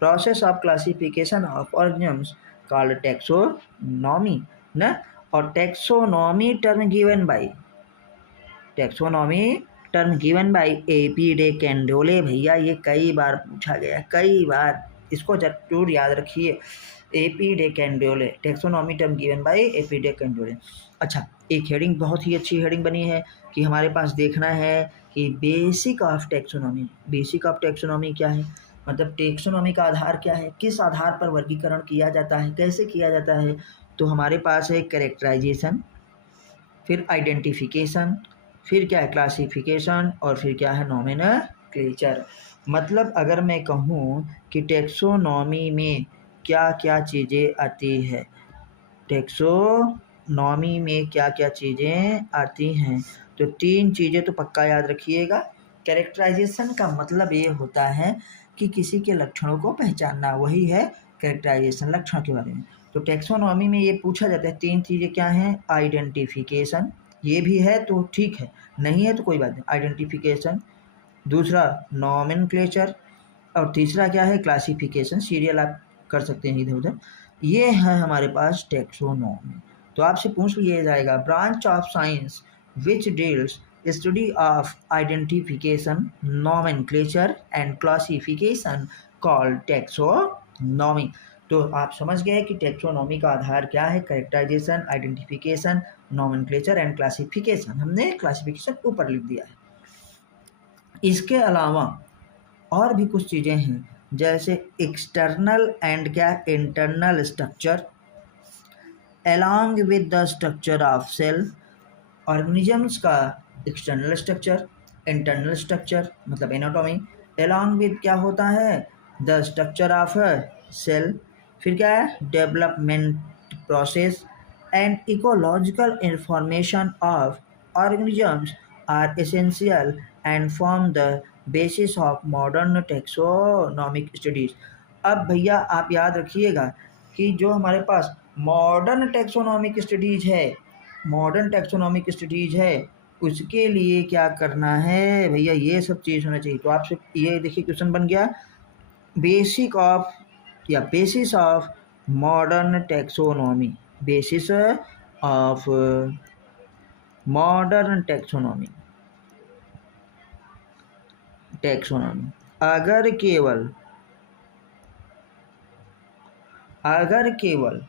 process of classification of organisms called taxonomy ना। और taxonomy term given by, taxonomy term given by A P. De Candolle. भैया ये कई बार पूछा गया, कई बार, इसको जरूर याद रखिए। A P. De Candolle, taxonomy term given by A P. De Candolle. अच्छा, एक हेडिंग बहुत ही अच्छी हेडिंग बनी है कि हमारे पास देखना है कि basic of taxonomy. Basic of taxonomy क्या है? मतलब टैक्सोनॉमी का आधार क्या है, किस आधार पर वर्गीकरण किया जाता है, कैसे किया जाता है? तो हमारे पास है कैरेक्टराइजेशन, फिर आइडेंटिफिकेशन, फिर क्या है? क्लासिफिकेशन, और फिर क्या है? नोमेनक्लेचर। मतलब अगर मैं कहूँ कि टैक्सोनॉमी में क्या क्या चीज़ें आती है, टैक्सोनॉमी टैक्सोनॉमी में क्या क्या चीज़ें आती हैं। तो 3 चीज़ें तो पक्का याद रखिएगा। कैरेक्टराइजेशन का मतलब ये होता है कि किसी के लक्षणों को पहचानना, वही है कैरेक्टराइजेशन, लक्षण के बारे में। तो टैक्सोनॉमी में ये पूछा जाता है 3 चीज़ें क्या हैं। आइडेंटिफिकेशन, ये भी है तो ठीक है, नहीं है तो कोई बात नहीं, आइडेंटिफिकेशन। दूसरा नॉमेनक्लेचर, और तीसरा क्या है, क्लासिफिकेशन। सीरियल आप कर सकते हैं इधर उधर। ये है हमारे पास टैक्सोनॉमी। तो आपसे पूछ लिया जाएगा branch of science which deals study of identification, nomenclature and classification called taxonomy. तो आप समझ गए कि टैक्सोनॉमी का आधार क्या है, characterization, identification, nomenclature and classification. हमने क्लासिफिकेशन ऊपर लिख दिया है। इसके अलावा और भी कुछ चीज़ें हैं, जैसे एक्सटर्नल एंड क्या internal structure along with the structure of cell। Organisms का एक्सटर्नल स्ट्रक्चर, इंटरनल स्ट्रक्चर मतलब एनाटॉमी, along with क्या होता है, द स्ट्रक्चर ऑफ सेल। फिर क्या है, development process and ecological information of organisms are essential and form the basis of modern taxonomic studies. अब भैया आप याद रखिएगा कि जो हमारे पास मॉडर्न टेक्सोनॉमिक स्टडीज है, मॉडर्न टेक्सोनॉमिक स्टडीज है, उसके लिए क्या करना है भैया, ये सब चीज़ होना चाहिए। तो आपसे ये देखिए क्वेश्चन बन गया, बेसिक ऑफ या basis of modern taxonomy, basis of modern taxonomy. Taxonomy अगर केवल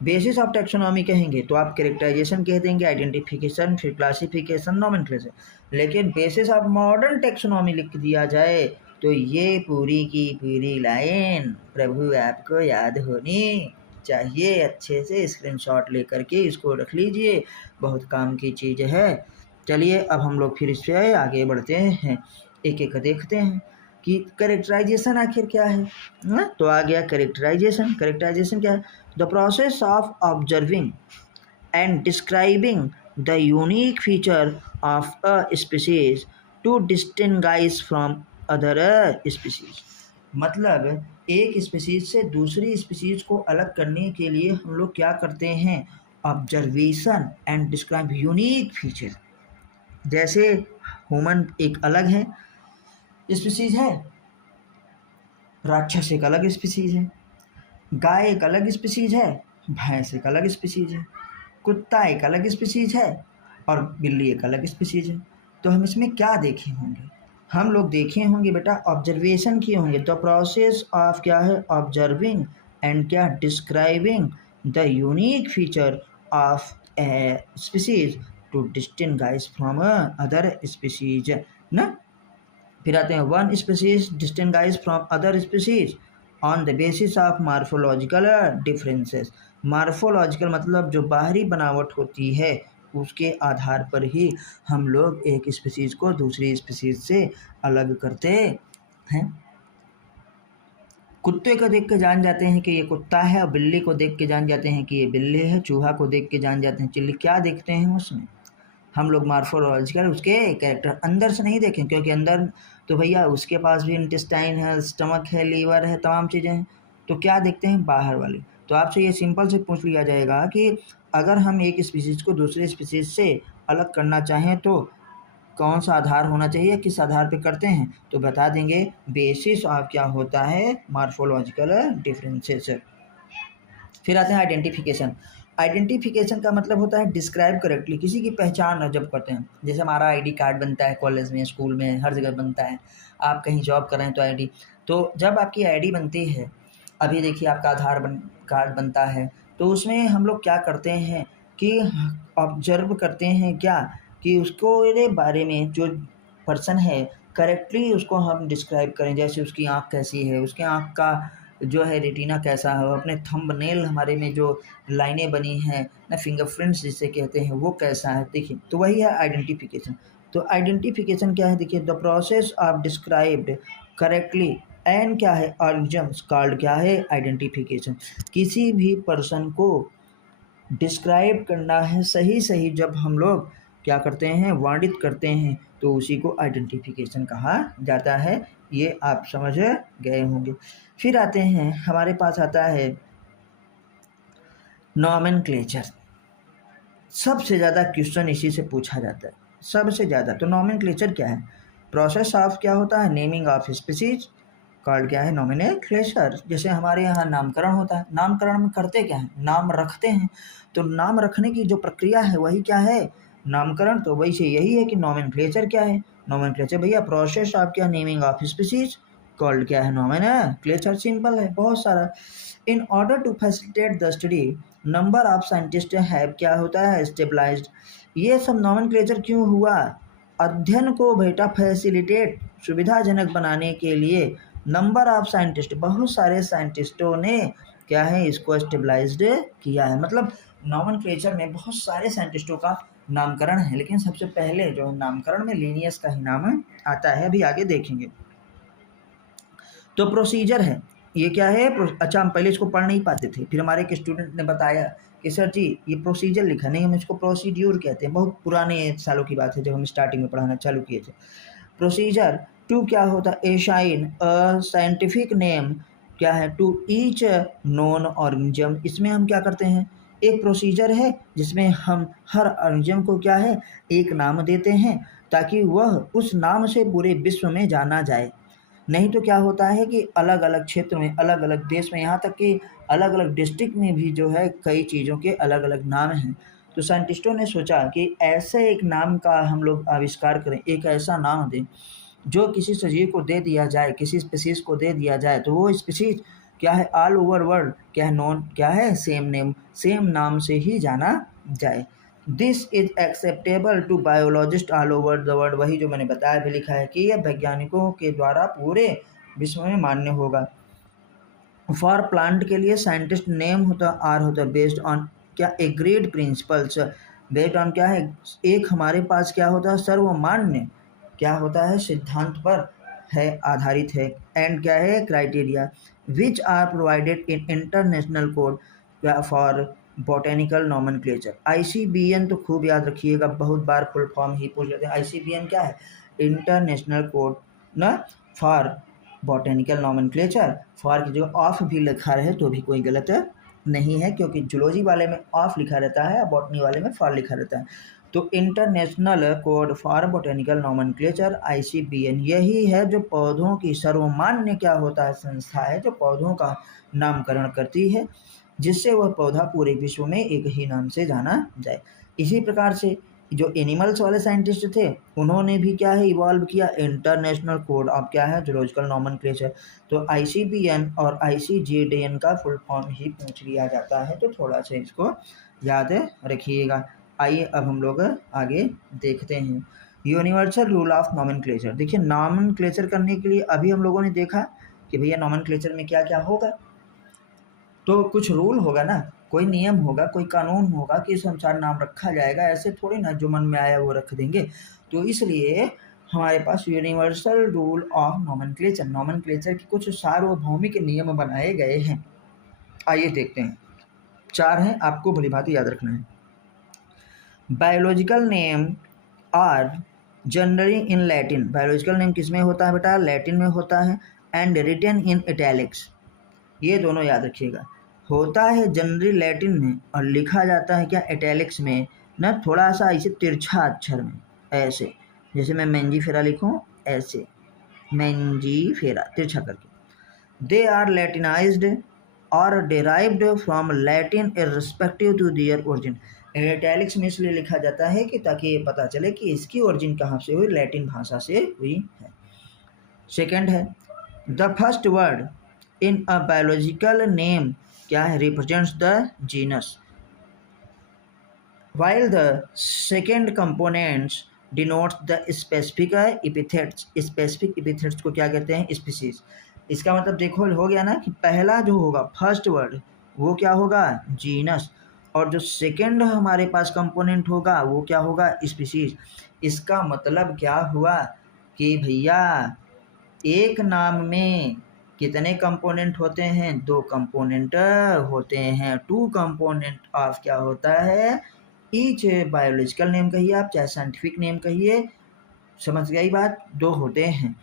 बेसिस ऑफ टैक्सोनॉमी कहेंगे तो आप कैरेक्टराइजेशन कह देंगे, आइडेंटिफिकेशन, फिर क्लासिफिकेशन, नोमेनक्लेचर। लेकिन बेसिस ऑफ मॉडर्न टैक्सोनॉमी लिख दिया जाए तो ये पूरी की पूरी लाइन प्रभु आपको याद होनी चाहिए। अच्छे से स्क्रीनशॉट लेकर के इसको रख लीजिए, बहुत काम की चीज़ है। चलिए अब हम लोग फिर इससे आगे बढ़ते हैं, एक एक देखते हैं कि कैरेक्टराइजेशन आखिर क्या है। तो आ गया कैरेक्टराइजेशन। कैरेक्टराइजेशन क्या है, the process of observing and describing the unique feature of a species to distinguish from other species. मतलब एक स्पीसीज से दूसरी स्पीसीज को अलग करने के लिए हम लोग क्या करते हैं, observation and describe unique feature. जैसे ह्यूमन एक अलग है स्पीसीज है, राक्षस एक अलग स्पीसीज है, गाय एक अलग स्पीसीज है, भैंस एक अलग स्पीसीज है, कुत्ता एक अलग स्पीसीज है और बिल्ली एक अलग स्पीसीज है। तो हम इसमें क्या देखे होंगे, हम लोग देखे होंगे बेटा ऑब्जर्वेशन किए होंगे। द प्रोसेस ऑफ क्या है, ऑब्जर्विंग एंड क्या describing the unique feature of a species to distinguish from other species ना। फिर आते हैं one species distinguish from other species on the basis of morphological differences. Morphological मतलब जो बाहरी बनावट होती है उसके आधार पर ही हम लोग एक स्पीसीज को दूसरी स्पीसीज से अलग करते हैं। कुत्ते को देख के जान जाते हैं कि ये कुत्ता है, और बिल्ली को देख के जान जाते हैं कि ये बिल्ली है, चूहा को देख के जान जाते हैं चिल्ली। क्या देखते हैं उसमें हम लोग, मार्फोलॉजिकल, उसके कैरेक्टर। अंदर से नहीं देखें क्योंकि अंदर तो भैया उसके पास भी इंटेस्टाइन है, स्टमक है, लीवर है, तमाम चीज़ें हैं। तो क्या देखते हैं, बाहर वाली। तो आपसे ये सिंपल से पूछ लिया जाएगा कि अगर हम एक स्पीसीज़ को दूसरे स्पीसीज़ से अलग करना चाहें तो कौन सा आधार होना चाहिए, किस आधार पे करते हैं, तो बता देंगे बेसिस ऑफ क्या होता है, मार्फोलॉजिकल डिफरेंसेस। फिर आते हैं आइडेंटिफिकेशन। आइडेंटिफिकेशन का मतलब होता है डिस्क्राइब करेक्टली, किसी की पहचान जब करते हैं। जैसे हमारा आईडी कार्ड बनता है, कॉलेज में, स्कूल में, हर जगह बनता है। आप कहीं जॉब कर रहे हैं तो आईडी, तो जब आपकी आईडी बनती है, अभी देखिए आपका कार्ड बनता है, तो उसमें हम लोग क्या करते हैं कि ऑब्जर्व करते हैं क्या, कि उसको ये बारे में जो पर्सन है करेक्टली उसको हम डिस्क्राइब करें। जैसे उसकी आँख कैसी है, उसके आँख का जो है रेटिना कैसा है, अपने थंबनेल हमारे में जो लाइनें बनी हैं ना, फिंगरप्रिंट्स जिसे कहते हैं, वो कैसा है। देखिए तो वही है आइडेंटिफिकेशन। तो आइडेंटिफिकेशन क्या है, देखिए the process of described correctly and क्या है ऑर्गेनिजम्स कॉल्ड क्या है, आइडेंटिफिकेशन। किसी भी पर्सन को डिस्क्राइब करना है, सही सही जब हम लोग क्या करते हैं, वर्णित करते हैं, तो उसी को आइडेंटिफिकेशन कहा जाता है। ये आप समझ गए होंगे। फिर आते हैं, हमारे पास आता है नॉमेनक्लेचर। सबसे ज़्यादा क्वेश्चन इसी से पूछा जाता है, सबसे ज़्यादा। तो नॉमेनक्लेचर क्या है? प्रोसेस ऑफ क्या होता है, नेमिंग ऑफ स्पीसीज कॉल्ड क्या है, नॉमेनक्लेचर। जैसे हमारे यहाँ नामकरण होता है, नामकरण में करते क्या है, नाम रखते हैं। तो नाम रखने की जो प्रक्रिया है वही क्या है, नामकरण। तो वही से यही है कि नॉमेनक्लेचर क्या है, नॉमेनक्लेचर भैया प्रोसेस ऑफ क्या, नेमिंग ऑफ स्पीसीज कॉल्ड क्या है, नॉमेनक्लेचर। सिंपल है, बहुत सारा। In order to facilitate the study number of scientist have क्या होता है, स्टेबलाइज्ड। ये सब नॉमेनक्लेचर क्यों हुआ, अध्ययन को बेटा फैसिलिटेट सुविधाजनक बनाने के लिए नंबर ऑफ साइंटिस्ट, बहुत सारे साइंटिस्टों ने क्या है, इसको स्टेबलाइज्ड किया है। मतलब नॉमेनक्लेचर में बहुत सारे साइंटिस्टों का नामकरण है, लेकिन सबसे पहले जो नामकरण में लिनियस का ही नाम आता है, अभी आगे देखेंगे। तो प्रोसीजर है, ये क्या है, अच्छा हम पहले इसको पढ़ नहीं पाते थे, फिर हमारे एक स्टूडेंट ने बताया कि सर जी ये प्रोसीजर लिखा नहीं, हम इसको प्रोसीड्यूर कहते हैं। बहुत पुराने सालों की बात है जब हम स्टार्टिंग में पढ़ाना चालू किए थे। प्रोसीजर टू क्या होता है, एशाइन अ साइंटिफिक नेम क्या है टू ईच नोन ऑर्गेनिज्म। इसमें हम क्या करते हैं, एक प्रोसीजर है जिसमें हम हर ऑर्गेनिज्म को क्या है, एक नाम देते हैं, ताकि वह उस नाम से पूरे विश्व में जाना जाए। नहीं तो क्या होता है कि अलग अलग क्षेत्र में, अलग अलग देश में, यहाँ तक कि अलग अलग डिस्ट्रिक्ट में भी जो है कई चीज़ों के अलग अलग नाम हैं। तो साइंटिस्टों ने सोचा कि ऐसे एक नाम का हम लोग आविष्कार करें, एक ऐसा नाम दें जो किसी सजीव को दे दिया जाए, किसी स्पीसीज़ को दे दिया जाए, तो वो स्पीसीज़ क्या है, ऑल ओवर वर्ल्ड क्या है, नॉन क्या है, सेम नेम, सेम नाम से ही जाना जाए। This is acceptable to biologist all over the world. वही जो मैंने बताया भी लिखा है कि यह वैज्ञानिकों के द्वारा पूरे विश्व में मान्य होगा। फॉर प्लांट के लिए साइंटिस्ट नेम होता आर होता है बेस्ड ऑन क्या, एग्रीड प्रिंसिपल्स। बेस्ड ऑन क्या है, एक हमारे पास क्या होता है, सर्वमान्य क्या होता है, सिद्धांत पर है, आधारित है। एंड क्या है, criteria which are provided in international code for botanical nomenclature. ICBN तो खूब याद रखिएगा, बहुत बार फुल फॉर्म ही पूछ लेते हैं। आईसीबीएन क्या है, इंटरनेशनल कोड ना फॉर बॉटेनिकल नॉमेनक्लेचर। फॉर की जगह ऑफ भी लिखा रहे तो भी कोई गलत नहीं है, क्योंकि जूलॉजी वाले में ऑफ लिखा रहता है, बॉटनी वाले में फॉर लिखा रहता है। तो international code for botanical nomenclature ICBN यही है जो पौधों की सर्वमान्य क्या होता है, संस्था है जो पौधों का नामकरण करती है, जिससे वह पौधा पूरे विश्व में एक ही नाम से जाना जाए। इसी प्रकार से जो एनिमल्स वाले साइंटिस्ट थे उन्होंने भी क्या है, इवॉल्व किया इंटरनेशनल कोड ऑफ क्या है, जूलॉजिकल नॉमेनक्लेचर। तो आईसीबीएन और आईसीजेडएन का फुल फॉर्म ही पूछ लिया जाता है, तो थोड़ा सा इसको याद रखिएगा। आइए अब हम लोग आगे देखते हैं यूनिवर्सल रूल ऑफ नॉमेनक्लेचर। देखिए नॉमेनक्लेचर करने के लिए अभी हम लोगों ने देखा कि भैया नॉमेनक्लेचर में क्या क्या होगा, तो कुछ रूल होगा ना, कोई नियम होगा, कोई कानून होगा कि इस अनुसार नाम रखा जाएगा, ऐसे थोड़ी ना जो मन में आया वो रख देंगे। तो इसलिए हमारे पास universal rule of nomenclature, nomenclature के कुछ सार्वभौमिक नियम बनाए गए हैं। आइए देखते हैं, 4 हैं, आपको भली भांति याद रखना है। Biological name are generally in Latin. Biological name किस में होता है बेटा, लैटिन में होता है। एंड रिटन इन इटैलिक्स, ये दोनों याद रखिएगा। होता है जनरली लैटिन में और लिखा जाता है क्या, इटैलिक्स में ना, थोड़ा सा ऐसे तिरछा अक्षर में, ऐसे जैसे मैं मैंजीफेरा लिखूं ऐसे, मैंजीफेरा तिरछा करके। दे आर लैटिनाइज्ड और derived from Latin irrespective to their origin. Italics में इसलिए लिखा जाता है कि ताकि ये पता चले कि इसकी ओरिजिन कहाँ से हुई, लैटिन भाषा से हुई है। सेकेंड है the first word in a biological name क्या है, represents the genus, while the second components denotes the specific epithets। specific epithets को क्या कहते हैं, species। इसका मतलब देखो हो गया ना कि पहला जो होगा फर्स्ट वर्ड वो क्या होगा, जीनस, और जो सेकंड हमारे पास कंपोनेंट होगा वो क्या होगा, स्पीसीज। इसका मतलब क्या हुआ कि भैया एक नाम में कितने कंपोनेंट होते हैं? 2 कंपोनेंट होते हैं। 2 कंपोनेंट ऑफ क्या होता है? ईच बायोलॉजिकल नेम कहिए आप, चाहे साइंटिफिक नेम कहिए, समझ गई बात? 2 होते हैं।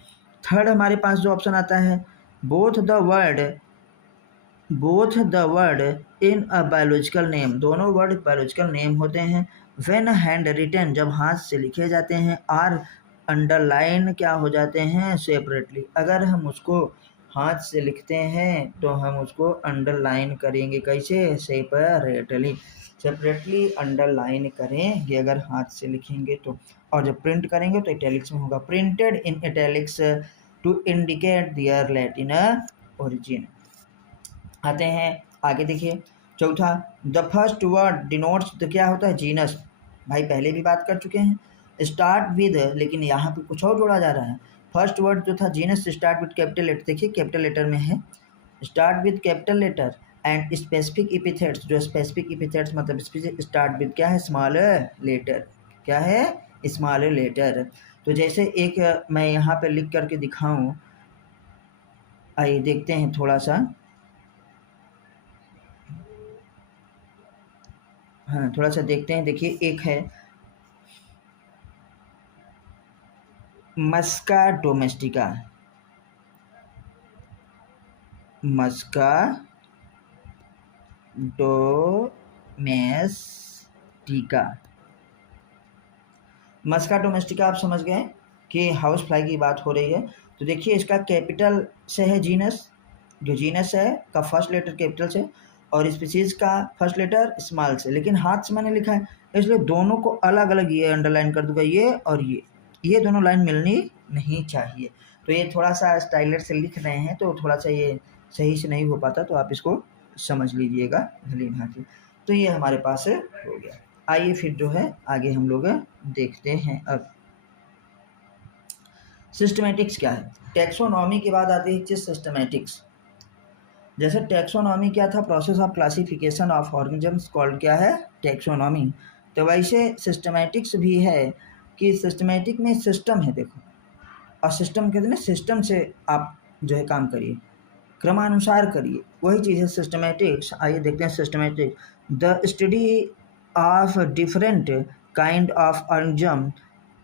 थर्ड हमारे पास जो ऑप्शन आता है, both the word in a biological name, दोनों वर्ड बायोलॉजिकल नेम होते हैं। व्हेन हैंड रिटन, जब हाथ से लिखे जाते हैं, आर अंडरलाइन क्या हो जाते हैं? सेपरेटली। अगर हम उसको हाथ से लिखते हैं तो हम उसको अंडरलाइन करेंगे, कैसे? सेपरेटली अंडरलाइन करेंगे अगर हाथ से लिखेंगे तो। और जब प्रिंट करेंगे तो इटैलिक्स में होगा। Printed in italics to indicate their Latin origin. आते हैं आगे, देखिए चौथा, द फर्स्ट वर्ड डिनोट्स, तो क्या होता है? जीनस। भाई पहले भी बात कर चुके हैं। स्टार्ट विद, लेकिन यहाँ पे कुछ और जोड़ा जा रहा है। फर्स्ट वर्ड जो था genus, start with capital letter, देखिए कैपिटल लेटर में है। Start with capital letter and specific epithets, जो स्पेसिफिक इपिथेट्स मतलब स्टार्ट विद क्या है? Small letter. क्या है? Small letter. तो जैसे एक मैं यहाँ पे लिख करके दिखाऊं, आइए देखते हैं थोड़ा सा। हाँ, थोड़ा सा देखते हैं। देखिए एक है मस्का डोमेस्टिका, मस्का डोमेस्टिका। मस्का डोमेस्टिका आप समझ गए कि हाउस फ्लाई की बात हो रही है। तो देखिए इसका कैपिटल से है जीनस, जो जीनस है का फर्स्ट लेटर कैपिटल से, और स्पीसीज का फर्स्ट लेटर स्मॉल से, लेकिन हाथ से मैंने लिखा है, इसलिए दोनों को अलग अलग ये अंडरलाइन कर दूंगा, ये और ये दोनों लाइन मिलनी नहीं चाहिए। तो ये थोड़ा सा स्टाइलर से लिख रहे हैं तो थोड़ा सा ये सही से नहीं हो पाता, तो आप इसको समझ लीजिएगा भली भांति। तो ये हमारे पास हो गया। आइए फिर जो है आगे हम लोग देखते हैं। अब सिस्टमेटिक्स क्या है? टैक्सोनॉमी के बाद आती है सिस्टमेटिक्स। जैसे टैक्सोनॉमी क्या था? Process of classification of organisms called क्या है? टैक्सोनॉमी। तो वैसे सिस्टमेटिक्स भी है कि सिस्टमेटिक में सिस्टम है, देखो, और सिस्टम कहते हैं ना, सिस्टम से आप जो है काम करिए, क्रमानुसार करिए, वही चीज़ है सिस्टमेटिक्स। आइए देखते हैं systematic. The study of different kind of organism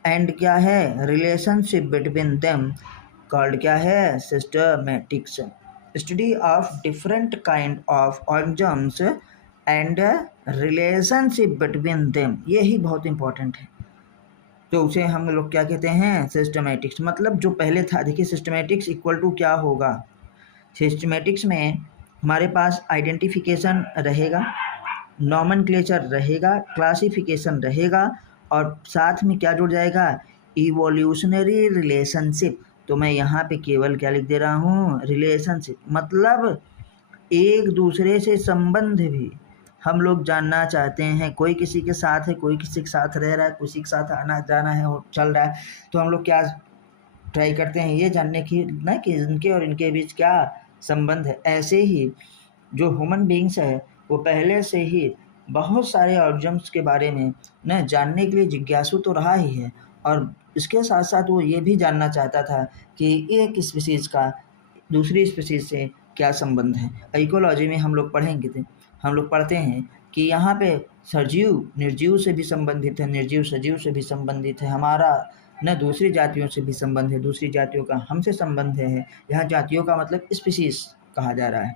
and क्या है? रिलेशनशिप बिटवीन देम कॉल्ड क्या है? Systematics. Study of different kind of organisms and relationship between them, ये ही बहुत इंपॉर्टेंट है। तो उसे हम लोग क्या कहते हैं? सिस्टमेटिक्स। मतलब जो पहले था, देखिए सिस्टमेटिक्स इक्वल टू क्या होगा? सिस्टमेटिक्स में हमारे पास आइडेंटिफिकेशन रहेगा, नॉमेनक्लेचर रहेगा, क्लासिफिकेशन रहेगा, और साथ में क्या जुड़ जाएगा? Evolutionary relationship. तो मैं यहाँ पे केवल क्या लिख दे रहा हूँ? रिलेशनशिप। मतलब एक दूसरे से संबंध भी हम लोग जानना चाहते हैं। कोई किसी के साथ है, कोई किसी के साथ रह रहा है, किसी के साथ आना जाना है और चल रहा है, तो हम लोग क्या ट्राई करते हैं? ये जानने की ना कि इनके और इनके बीच क्या संबंध है। ऐसे ही जो ह्यूमन बींग्स है वो पहले से ही बहुत सारे ऑर्गेनिज्म्स के बारे में न जानने के लिए जिज्ञासु तो रहा ही है, और इसके साथ साथ वो ये भी जानना चाहता था कि एक स्पीसीज़ का दूसरी स्पीसीज़ से क्या संबंध है। इकोलॉजी में हम लोग पढ़ेंगे थे, हम लोग पढ़ते हैं कि यहाँ पे सजीव निर्जीव से भी संबंधित है, निर्जीव सजीव से भी संबंधित है, हमारा न दूसरी जातियों से भी संबंध है, दूसरी जातियों का हमसे संबंध है। यहाँ जातियों का मतलब स्पीसीज कहा जा रहा है।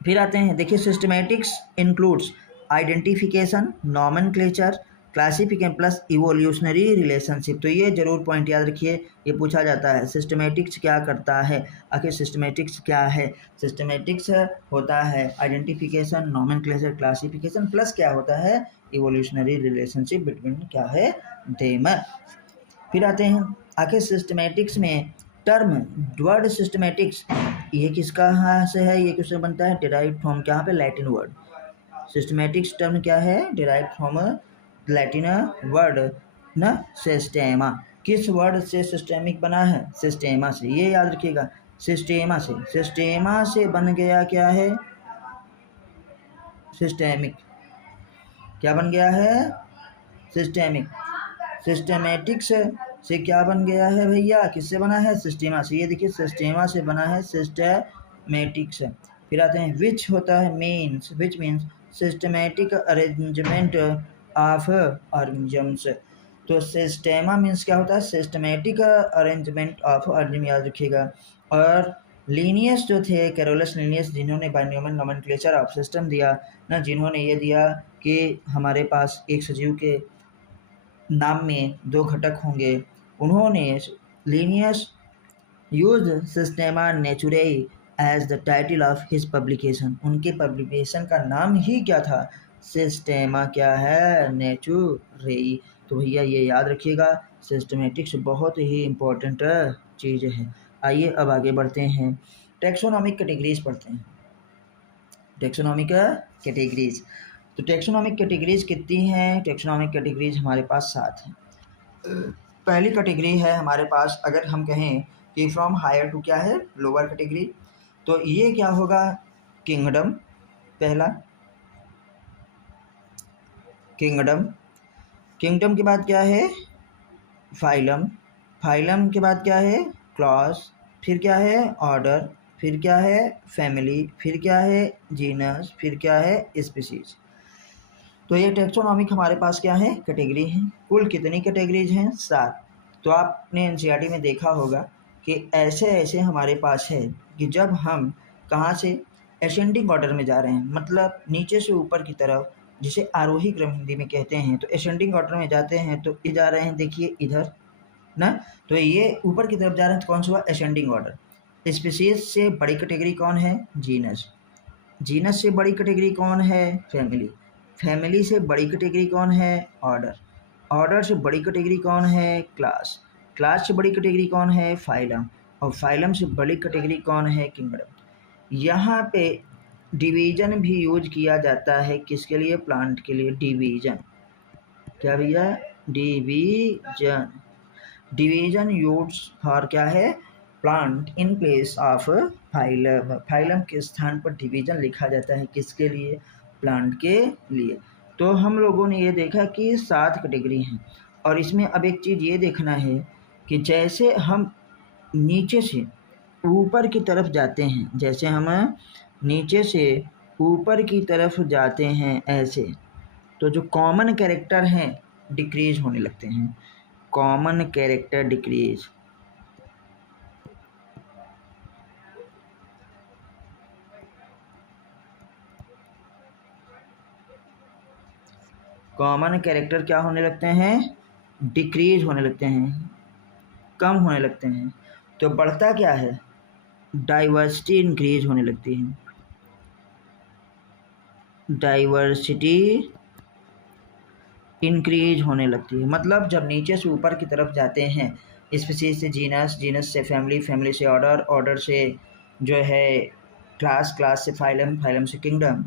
फिर आते हैं, देखिए systematics includes identification, nomenclature, classification plus evolutionary relationship. तो ये जरूर पॉइंट याद रखिए, ये पूछा जाता है सिस्टमेटिक्स क्या करता है। आखिर सिस्टमेटिक्स क्या है? सिस्टमेटिक्स होता है आइडेंटिफिकेशन, नॉमेनक्लेचर, क्लासिफिकेशन प्लस क्या होता है? इवोल्यूशनरी रिलेशनशिप बिटवीन क्या है? देम। फिर आते हैं आखिर सिस्टमेटिक्स में टर्म वर्ड सिस्टमेटिक्स, ये किसका यहाँ से है? ये किससे बनता है? डिराइव फ्रॉम क्या पे? Latin word. सिस्टमेटिक्स टर्म क्या है? डिराइव फ्रॉम लैटिन वर्ड न सिस्टेमा। किस वर्ड से सिस्टेमिक बना है? सिस्टेमा से। ये याद रखिएगा, सिस्टेमा से। सिस्टेमा से बन गया क्या है? सिस्टेमिक। क्या बन गया है? सिस्टेमिक। सिस्टमेटिक्स से क्या बन गया है भैया, किससे बना है, सिस्टेमा से। ये देखिए सिस्टेमा से बना है, सिस्टेमेटिक से। फिर आते हैं विच होता है means, which means systematic arrangement of organisms. तो सिस्टेमा मीन्स क्या होता है, सिस्टमेटिक अरेंजमेंट ऑफ ऑर्गेनिज्म, याद रखिएगा। और लीनियस जो थे, कैरोलस लीनियस, जिन्होंने बाइनोमियल नोमेनक्लेचर ऑफ सिस्टम दिया ना, जिन्होंने ये दिया कि हमारे पास एक सजीव के नाम में 2 घटक होंगे, उन्होंने Linnaeus use Systema Naturae as the title of his publication. उनके पब्लिकेशन का नाम ही क्या था, सिस्टेमा क्या है, नेचुरेई। तो भैया ये याद रखिएगा, सिस्टमेटिक्स बहुत ही इम्पोर्टेंट चीज़ है। आइए अब आगे बढ़ते हैं, टेक्सोनॉमिक कैटेगरीज पढ़ते हैं। टेक्सोनॉमिक कैटेगरीज, तो टेक्सोनॉमिक कैटेगरीज कितनी हैं, टेक्सोनॉमिक कैटेगरीज हमारे पास 7 हैं। पहली कैटेगरी है हमारे पास, अगर हम कहें कि फ्रॉम हायर टू क्या है, लोअर कैटेगरी, तो ये क्या होगा, किंगडम, पहला किंगडम। किंगडम के बाद क्या है, फाइलम। फाइलम के बाद क्या है, क्लॉस। फिर क्या है, ऑर्डर। फिर क्या है, फैमिली। फिर क्या है, जीनस। फिर क्या है, स्पीसीज। तो ये टेक्सोनॉमिक हमारे पास क्या है, कैटेगरी हैं। कुल कितनी कैटेगरीज हैं, 7। तो आपने एनसीईआरटी में देखा होगा कि ऐसे ऐसे हमारे पास है कि जब हम कहाँ से एसेंडिंग ऑर्डर में जा रहे हैं, मतलब नीचे से ऊपर की तरफ, जिसे आरोही क्रम हिंदी में कहते हैं, तो एसेंडिंग ऑर्डर में जाते हैं तो ये जा रहे हैं, देखिए इधर ना, तो ये ऊपर की तरफ जा रहे हैं, तो कौन सा हुआ, एसेंडिंग ऑर्डर। स्पीसीज से बड़ी कैटेगरी कौन है, जीनस। जीनस से बड़ी कैटेगरी कौन है, फैमिली। फैमिली से बड़ी कैटेगरी कौन है, ऑर्डर। ऑर्डर से बड़ी कैटेगरी कौन है, क्लास। क्लास से बड़ी कैटेगरी कौन है, फाइलम। और फाइलम से बड़ी कैटेगरी कौन है, किंगडम। यहाँ पे डिवीजन भी यूज किया जाता है, किसके लिए, प्लांट के लिए, डिवीजन। क्या भैया, डिवीजन। डिवीजन यूज फॉर क्या है, plant in place of phylum. Phylum के स्थान पर डिवीजन लिखा जाता है, किसके लिए, प्लांट के लिए। तो हम लोगों ने ये देखा कि 7 कैटेगरी हैं, और इसमें अब एक चीज़ ये देखना है कि जैसे हम नीचे से ऊपर की तरफ जाते हैं, जैसे हम नीचे से ऊपर की तरफ जाते हैं ऐसे, तो जो कॉमन कैरेक्टर हैं डिक्रीज होने लगते हैं, common character decrease. Common character क्या होने लगते हैं, डिक्रीज होने लगते हैं, कम होने लगते हैं। तो बढ़ता क्या है, डाइवर्सिटी इंक्रीज होने लगती है, डाइवर्सिटी इंक्रीज होने लगती है। मतलब जब नीचे से ऊपर की तरफ जाते हैं, स्पीसीज से जीनस, जीनस से फैमिली, फैमिली से ऑर्डर, ऑर्डर से जो है क्लास, क्लास से फाइलम, फाइलम से किंगडम,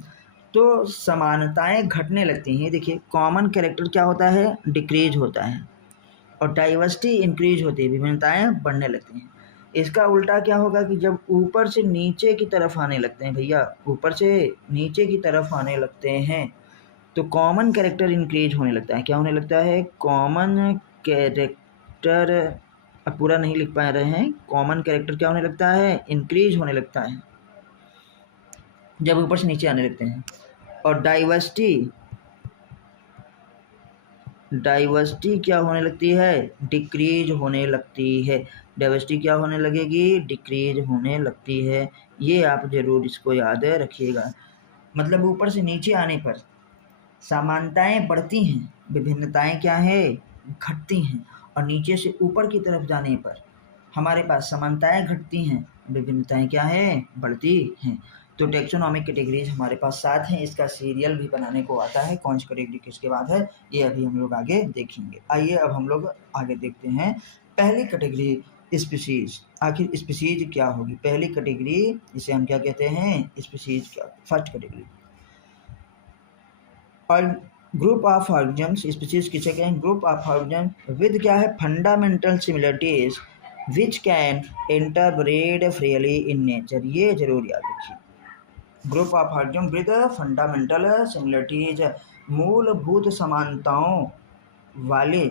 तो समानताएं घटने लगती हैं। देखिए कॉमन कैरेक्टर क्या होता है, डिक्रीज होता है, और डाइवर्सिटी इंक्रीज होती है, विभिन्नताएं बढ़ने लगती हैं। इसका उल्टा क्या होगा कि जब ऊपर से नीचे की तरफ आने लगते हैं भैया, ऊपर से नीचे की तरफ आने लगते हैं, तो कॉमन कैरेक्टर इंक्रीज होने लगता है। क्या होने लगता है, कॉमन कैरेक्टर, अब पूरा नहीं लिख पा रहे हैं, कॉमन कैरेक्टर क्या होने लगता है, इंक्रीज होने लगता है जब ऊपर से नीचे आने लगते हैं। और डाइवर्सिटी, डाइवर्सिटी क्या होने लगती है, डिक्रीज होने लगती है। डाइवर्सिटी क्या होने लगेगी, डिक्रीज होने लगती है। ये आप जरूर इसको याद रखिएगा। मतलब ऊपर से नीचे आने पर समानताएं बढ़ती हैं, विभिन्नताएं क्या है, घटती हैं। और नीचे से ऊपर की तरफ जाने पर हमारे पास समानताएं घटती हैं, विभिन्नताएं क्या है, बढ़ती हैं। तो टेक्सोनॉमिक कैटेगरीज हमारे पास 7 हैं। इसका सीरियल भी बनाने को आता है, कौन सी कैटेगरी किसके बाद है, ये अभी हम लोग आगे देखेंगे। आइए अब हम लोग आगे देखते हैं पहली कैटेगरी, स्पीसीज। आखिर स्पीसीज क्या होगी, पहली कैटेगरी इसे हम क्या कहते हैं, स्पीसीज। क्या फर्स्ट कैटेगरी, और ग्रुप ऑफ ऑर्गेनिज्म्स, स्पीसीज किसे कहें, ग्रुप ऑफ ऑर्गेनिज्म विद क्या है, fundamental similarities which can interbreed freely in nature. ये जरूर याद रखिए, group of organism with fundamental similarities, मूलभूत समानताओं वाले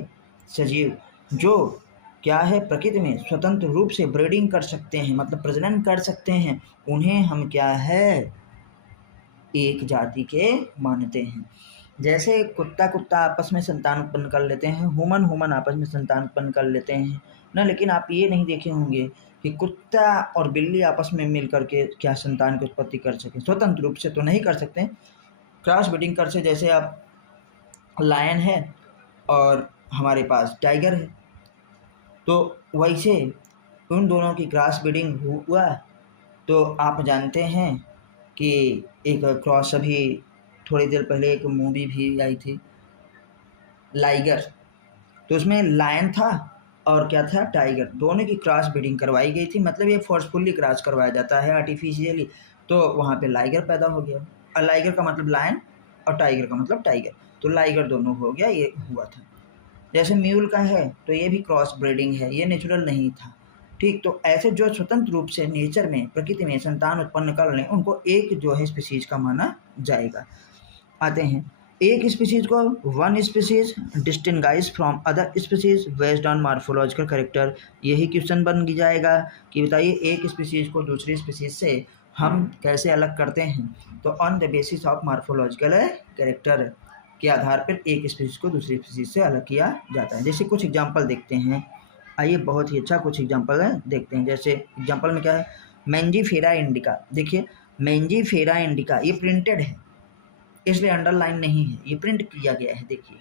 सजीव जो क्या है, प्रकृति में स्वतंत्र रूप से ब्रीडिंग कर सकते हैं, मतलब प्रजनन कर सकते हैं, उन्हें हम क्या है, एक जाति के मानते हैं। जैसे कुत्ता कुत्ता आपस में संतान उत्पन्न कर लेते हैं, ह्यूमन ह्यूमन आपस में संतान उत्पन्न कर लेते हैं ना, लेकिन आप ये नहीं देखे होंगे कि कुत्ता और बिल्ली आपस में मिल करके क्या संतान की उत्पत्ति कर सके, स्वतंत्र रूप से तो नहीं कर सकते, क्रॉस ब्रीडिंग कर से। जैसे आप लायन है और हमारे पास टाइगर है, तो वैसे उन दोनों की क्रॉस ब्रीडिंग हुआ। तो आप जानते हैं कि एक क्रॉस अभी थोड़ी देर पहले एक मूवी भी आई थी लाइगर, तो उसमें लायन था और क्या था, टाइगर, दोनों की क्रॉस ब्रीडिंग करवाई गई थी। मतलब ये फोर्सफुली क्रॉस करवाया जाता है आर्टिफिशियली, तो वहाँ पे लाइगर पैदा हो गया। और लाइगर का मतलब लायन और टाइगर का मतलब टाइगर, तो लाइगर दोनों हो गया, ये हुआ था। जैसे म्यूल का है तो ये भी क्रॉस ब्रीडिंग है, ये नेचुरल नहीं था, ठीक। तो ऐसे जो स्वतंत्र रूप से नेचर में, प्रकृति में संतान उत्पन्न कर लें, उनको एक जो है स्पीसीज का माना जाएगा। आते हैं, एक स्पीसीज को one species distinguish from other species based on morphological character. यही क्वेश्चन बन जाएगा कि बताइए एक स्पीसीज को दूसरी स्पीसीज से हम कैसे अलग करते हैं, तो on the basis of morphological character के आधार पर एक स्पीसीज को दूसरी स्पीसीज से अलग किया जाता है। जैसे कुछ एग्जांपल देखते हैं, आइए बहुत ही अच्छा कुछ एग्जांपल देखते हैं। जैसे एग्जांपल में क्या है, मैंजीफेरा इंडिका। देखिए मैंजीफेरा इंडिका ये प्रिंटेड है, इसलिए अंडरलाइन नहीं है, ये प्रिंट किया गया है। देखिए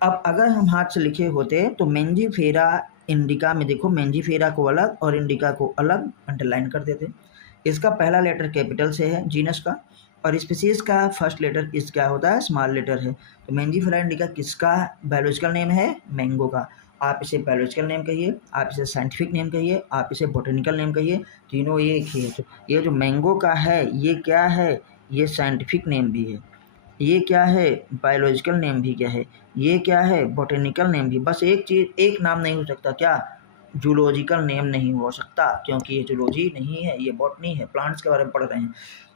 अब अगर हम हाथ से लिखे होते तो मैंजीफेरा इंडिका में देखो, मैंजीफेरा को अलग और इंडिका को अलग अंडरलाइन कर देते। इसका पहला लेटर कैपिटल से है जीनस का, और स्पीसीज का फर्स्ट लेटर इस क्या होता है, स्मॉल लेटर है। तो मैंजीफेरा इंडिका किसका बायोलॉजिकल नेम है, मैंगो का। आप इसे बायोलॉजिकल नेम कहिए, आप इसे साइंटिफिक नेम कहिए, आप इसे बोटेनिकल नेम कहिए, तीनों एक ही है। तो ये जो मैंगो का है ये क्या है, ये साइंटिफिक नेम भी है, ये क्या है, बायोलॉजिकल नेम भी क्या है, ये क्या है, बोटेनिकल नेम भी। बस एक चीज़, एक नाम नहीं हो सकता, क्या, जूलॉजिकल नेम नहीं हो सकता, क्योंकि ये जूलॉजी नहीं है, ये बॉटनी है, प्लांट्स के बारे में पढ़ रहे हैं।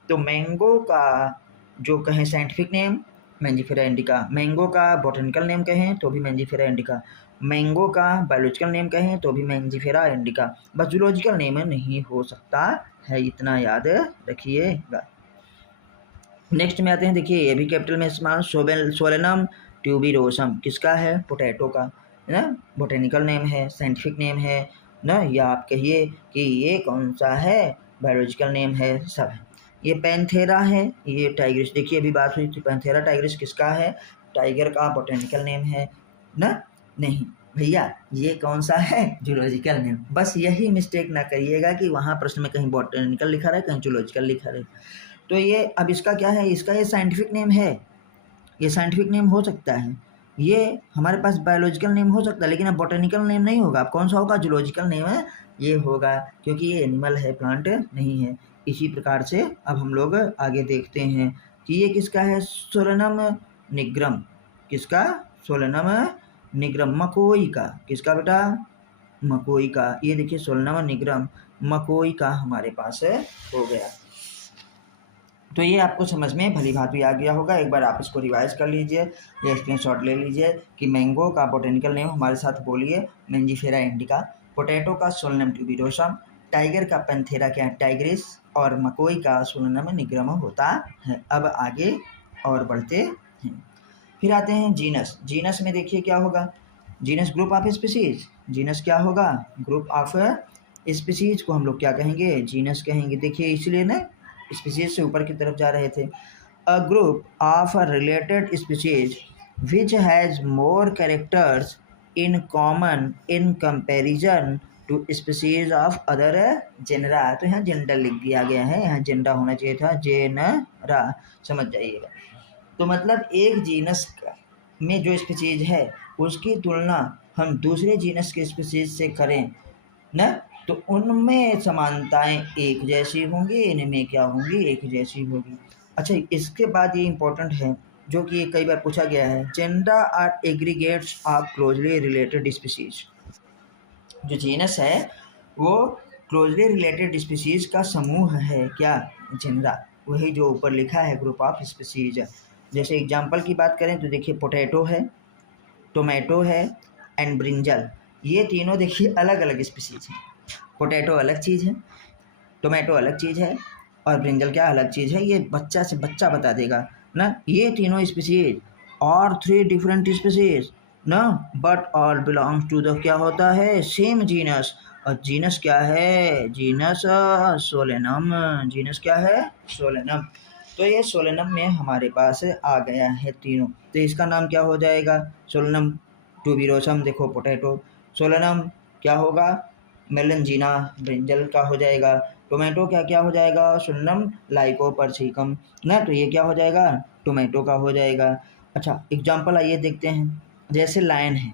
तो मैंगो का जो कहें scientific name Mangifera indica, mango का बोटेनिकल नेम कहें तो भी मैंजीफेरा इंडिका, मैंगो का बायोलॉजिकल नेम कहें तो भी मैंजीफेरा इंडिका, बस जूलॉजिकल नेम नहीं हो सकता है, इतना याद रखिएगा। नेक्स्ट में आते हैं, देखिए ये भी कैपिटल में इस्तेमाल, सोलेनम ट्यूबिरोसम किसका है, पोटैटो का, है ना, बोटेनिकल नेम है, साइंटिफिक नेम है ना, या आप कहिए कि ये कौन सा है, बायोलॉजिकल नेम है, सब है। ये पैंथेरा है, ये टाइग्रिस, देखिए अभी बात हुई थी, पैंथेरा टाइग्रिस किसका है, टाइगर का बोटेनिकल नेम है ना, नहीं भैया ये कौन सा है, जूलॉजिकल नेम। बस यही मिस्टेक ना करिएगा कि वहाँ प्रश्न में कहीं बोटेनिकल लिखा रहे, कहीं जूलॉजिकल लिखा रहे। तो ये अब इसका क्या है, इसका ये साइंटिफिक नेम है, ये साइंटिफिक नेम हो सकता है, ये हमारे पास बायोलॉजिकल नेम हो सकता है, लेकिन अब बोटेनिकल नेम नहीं होगा। अब कौन सा होगा, जूलॉजिकल नेम है ये होगा, क्योंकि ये एनिमल है, प्लांट नहीं है। इसी प्रकार से अब हम लोग आगे देखते हैं कि ये किसका है, सोलेनम निग्रम, किसका, सोलेनम निग्रम, मकोई का, किसका बेटा, मकोई का। ये देखिए सोलेनम निग्रम मकोई का हमारे पास हो गया। तो ये आपको समझ में भली भांति आ गया होगा, एक बार आप इसको रिवाइज कर लीजिए या स्क्रीनशॉट ले लीजिए कि मैंगो का बोटेनिकल नेम हमारे साथ बोलिए, मैंजीफेरा इंडिका, पोटैटो का सोलेनम ट्यूबिरोसम, टाइगर का पैंथेरा क्या टाइग्रिस, और मकोई का सोलेनम निग्रम होता है। अब आगे और बढ़ते हैं, फिर आते हैं जीनस। जीनस में देखिए क्या होगा, genus group of species, genus क्या होगा, ग्रुप ऑफ स्पीसीज को हम लोग क्या कहेंगे, जीनस कहेंगे। देखिए इसलिए ना स्पीसीज से ऊपर की तरफ जा रहे थे। A group of a related species which has more characters in common in comparison to species of other genera. तो यहाँ जेंडर लिख दिया गया है, यहाँ जेंडा होना चाहिए था, जेनरा, समझ जाइएगा। तो मतलब एक जीनस में जो स्पीसीज है उसकी तुलना हम दूसरे जीनस के स्पीसीज से करें ना, तो उनमें समानताएं एक जैसी होंगी, इनमें क्या होंगी, एक जैसी होगी। अच्छा इसके बाद ये इम्पोर्टेंट है जो कि कई बार पूछा गया है, genera are aggregates of closely related species. जो जीनस है वो क्लोजली रिलेटेड स्पीसीज का समूह है, क्या, जेनरा, वही जो ऊपर लिखा है ग्रुप ऑफ स्पीसीज। जैसे एग्जाम्पल की बात करें तो देखिए पोटैटो है, टोमेटो है एंड ब्रिंजल, ये तीनों देखिए अलग अलग स्पीसीज हैं। पोटैटो अलग चीज़ है, टोमेटो अलग चीज़ है, और ब्रिंजल क्या अलग चीज़ है, ये बच्चा से बच्चा बता देगा ना। ये तीनों स्पीसीज और 3 डिफरेंट स्पीसीज ना, but all belongs to the क्या होता है, सेम जीनस। और जीनस क्या है, जीनस सोलेनम। जीनस क्या है, सोलेनम। तो ये सोलेनम में हमारे पास आ गया है तीनों, तो इसका नाम क्या हो जाएगा, सोलेनम ट्यूबिरोसम। देखो पोटैटो, सोलेनम क्या होगा, मेलनजीना ब्रिंजल का हो जाएगा। टोमेटो क्या क्या हो जाएगा, सोलेनम लाइकोपर्सिकम ना, तो ये क्या हो जाएगा, टोमेटो का हो जाएगा। अच्छा एग्जाम्पल आइए देखते हैं, जैसे लायन है,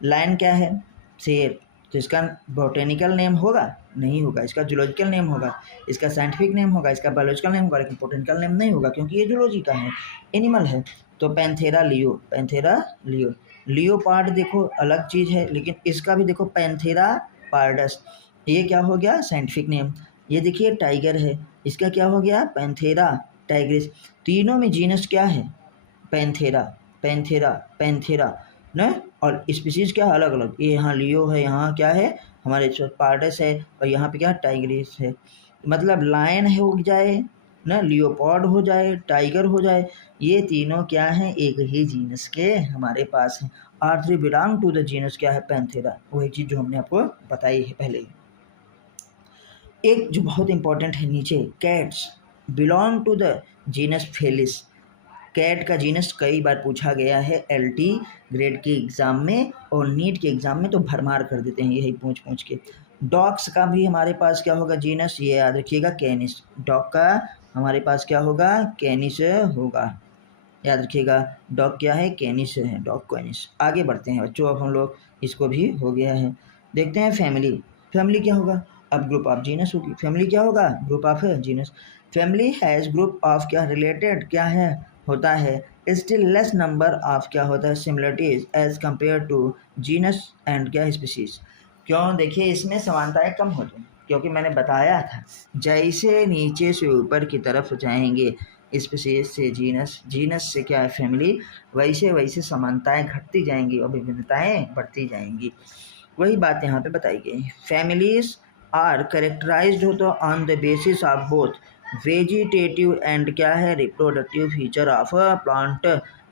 लायन क्या है, शेर। तो इसका बोटेनिकल नेम होगा, नहीं होगा, इसका जूलॉजिकल नेम होगा, इसका साइंटिफिक नेम होगा, इसका बायोलॉजिकल नेम होगा, लेकिन बोटेनिकल नेम नहीं होगा क्योंकि ये जूलॉजी का है, एनिमल है। तो Panthera leo, Panthera leo. Leopard देखो अलग चीज़ है, लेकिन इसका भी देखो पैंथेरा पार्डस, ये क्या हो गया, साइंटिफिक नेम। ये देखिए टाइगर है, इसका क्या हो गया, पैंथेरा टाइग्रिस। तीनों में जीनस क्या है, पैंथेरा, पैंथेरा, पैंथेरा ना। और स्पीसीज क्या अलग अलग, ये यहाँ लियो है, यहाँ क्या है हमारे पार्डस है, और यहाँ पे क्या टाइग्रिस है। मतलब लायन हो जाए ना, लियोपार्ड हो जाए, टाइगर हो जाए, ये तीनों क्या हैं, एक ही जीनस के हमारे पास हैं। Are three belong to the genus क्या है, पैंथेरा। वही चीज़ जो हमने आपको बताई है पहले ही। एक जो बहुत इंपॉर्टेंट है नीचे, cats belong to the genus Felis. Cat का जीनस कई बार पूछा गया है एलटी ग्रेड के एग्ज़ाम में, और नीट के एग्ज़ाम में तो भरमार कर देते हैं यही पूछ पूछ के। डॉग्स का भी हमारे पास क्या होगा जीनस, ये याद रखिएगा, कैनिस। डॉग का हमारे पास क्या होगा, कैनिस होगा, याद रखिएगा। डॉग क्या है, कैनिस है, डॉग कैनिस। आगे बढ़ते हैं बच्चों, अब हम लोग इसको भी हो गया है, देखते हैं फैमिली। फैमिली क्या होगा, अब ग्रुप ऑफ जीनस होगी। फैमिली क्या होगा, group of genus. Family has group of क्या रिलेटेड क्या है होता है, स्टिल लेस नंबर ऑफ क्या होता है, similarities as compare to genus and क्या स्पीसीज। क्यों, देखिए इसमें समानताएं कम होती हैं, क्योंकि मैंने बताया था जैसे नीचे से ऊपर की तरफ जाएंगे स्पीसीज से जीनस, जीनस से क्या है फैमिली, वैसे वैसे समानताएं घटती जाएंगी और विभिन्नताएं बढ़ती जाएंगी। वही बात यहाँ पे बताई गई है। फैमिलीज आर करेक्टराइज्ड हो तो on the basis of both vegetative and क्या है, reproductive feature of a plant.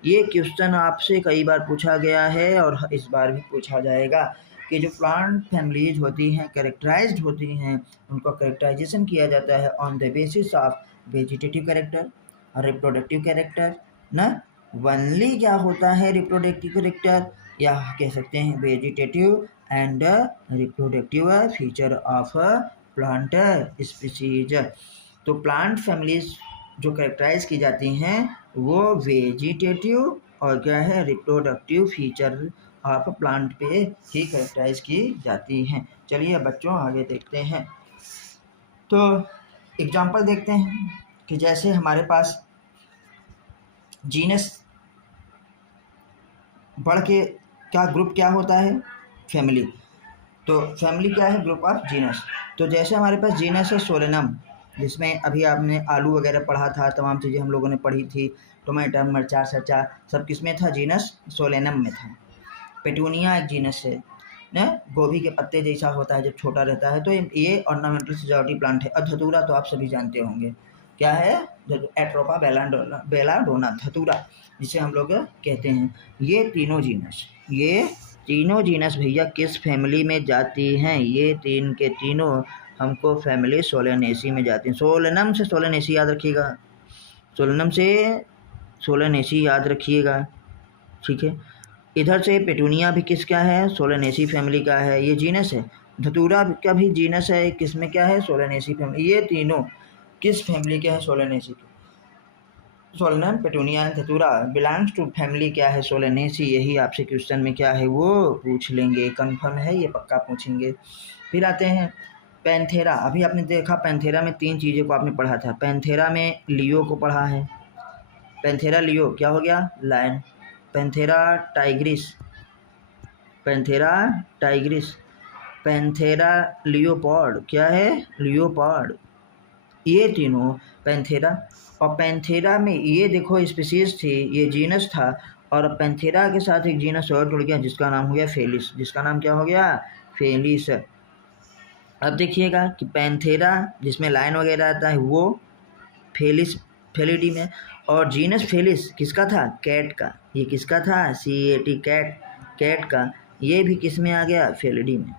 ये क्वेश्चन आपसे कई बार पूछा गया है और इस बार भी पूछा जाएगा कि जो प्लांट फैमिलीज होती हैं करेक्टराइज्ड होती हैं, उनको करेक्टराइजेशन किया जाता है on the basis of vegetative character और रिप्रोडक्टिव कैरेक्टर ना। वनली क्या होता है, रिप्रोडक्टिव कैरेक्टर, या कह सकते हैं vegetative and reproductive feature of plant species. तो प्लांट फैमिलीज जो कैरेक्टराइज की जाती हैं वो वेजिटेटिव और क्या है, रिप्रोडक्टिव फीचर ऑफ प्लांट पे ही कैरेक्टराइज की जाती हैं। चलिए बच्चों आगे देखते हैं, तो एग्जाम्पल देखते हैं कि जैसे हमारे पास जीनस बढ़ के क्या ग्रुप क्या होता है, फैमिली। तो फैमिली क्या है, ग्रुप ऑफ जीनस। तो जैसे हमारे पास जीनस है सोलेनम, जिसमें अभी आपने आलू वगैरह पढ़ा था, तमाम चीज़ें हम लोगों ने पढ़ी थी, टोमेटो मिर्चा सरचा सब किस में था, जीनस सोलेनम में था। पेटूनिया एक जीनस है ना, गोभी के पत्ते जैसा होता है जब छोटा रहता है, तो ये ऑर्नामेंटल सजावटी प्लांट है। और धतूरा तो आप सभी जानते होंगे क्या है, एट्रोपा बेलाडोना धतूरा जिसे हम लोग कहते हैं। ये तीनों जीनस, ये तीनों जीनस भैया किस फैमिली में जाती हैं, ये तीन के तीनों हमको फैमिली सोलेनेसी में जाती हैं। सोलेनम से सोलेनेसी याद रखिएगा, सोलेनम से सोलेनेसी याद रखिएगा, ठीक है। इधर से पेटूनिया भी किस क्या है, सोलेनेसी फैमिली का है, ये जीनस है। धतूरा का भी जीनस है, किस में क्या है, सोलेनेसी फैमिली। ये तीनों किस फैमिली के हैं, सोलेनेसी के। सोलेनम, पेटूनिया, धतूरा बिलोंग्स टू फैमिली क्या है, सोलेनेसी। यही आपसे क्वेश्चन में क्या है वो पूछ लेंगे, कंफर्म है ये, पक्का पूछेंगे। फिर आते हैं पैंथेरा। अभी आपने देखा पैंथेरा में 3 चीज़ों को आपने पढ़ा था। पैंथेरा में लियो को पढ़ा है, पैंथेरा लियो क्या हो गया, lion. Panthera tigris, Panthera tigris. Panthera leopard क्या है, लियोपार्ड। ये तीनों पैंथेरा। और पैंथेरा में ये देखो स्पीसीज थी, ये जीनस था, और पैंथेरा के साथ एक जीनस और जुड़ गया जिसका नाम हो गया फेलिस। जिसका नाम क्या हो गया? फेलिस। अब देखिएगा कि पैंथेरा जिसमें लाइन वगैरह आता है वो फेलिस फेलिडी में, और जीनस फेलिस किसका था? कैट का। ये किसका था? CAT कैट, कैट का। ये भी किस में आ गया? फेलिडी में।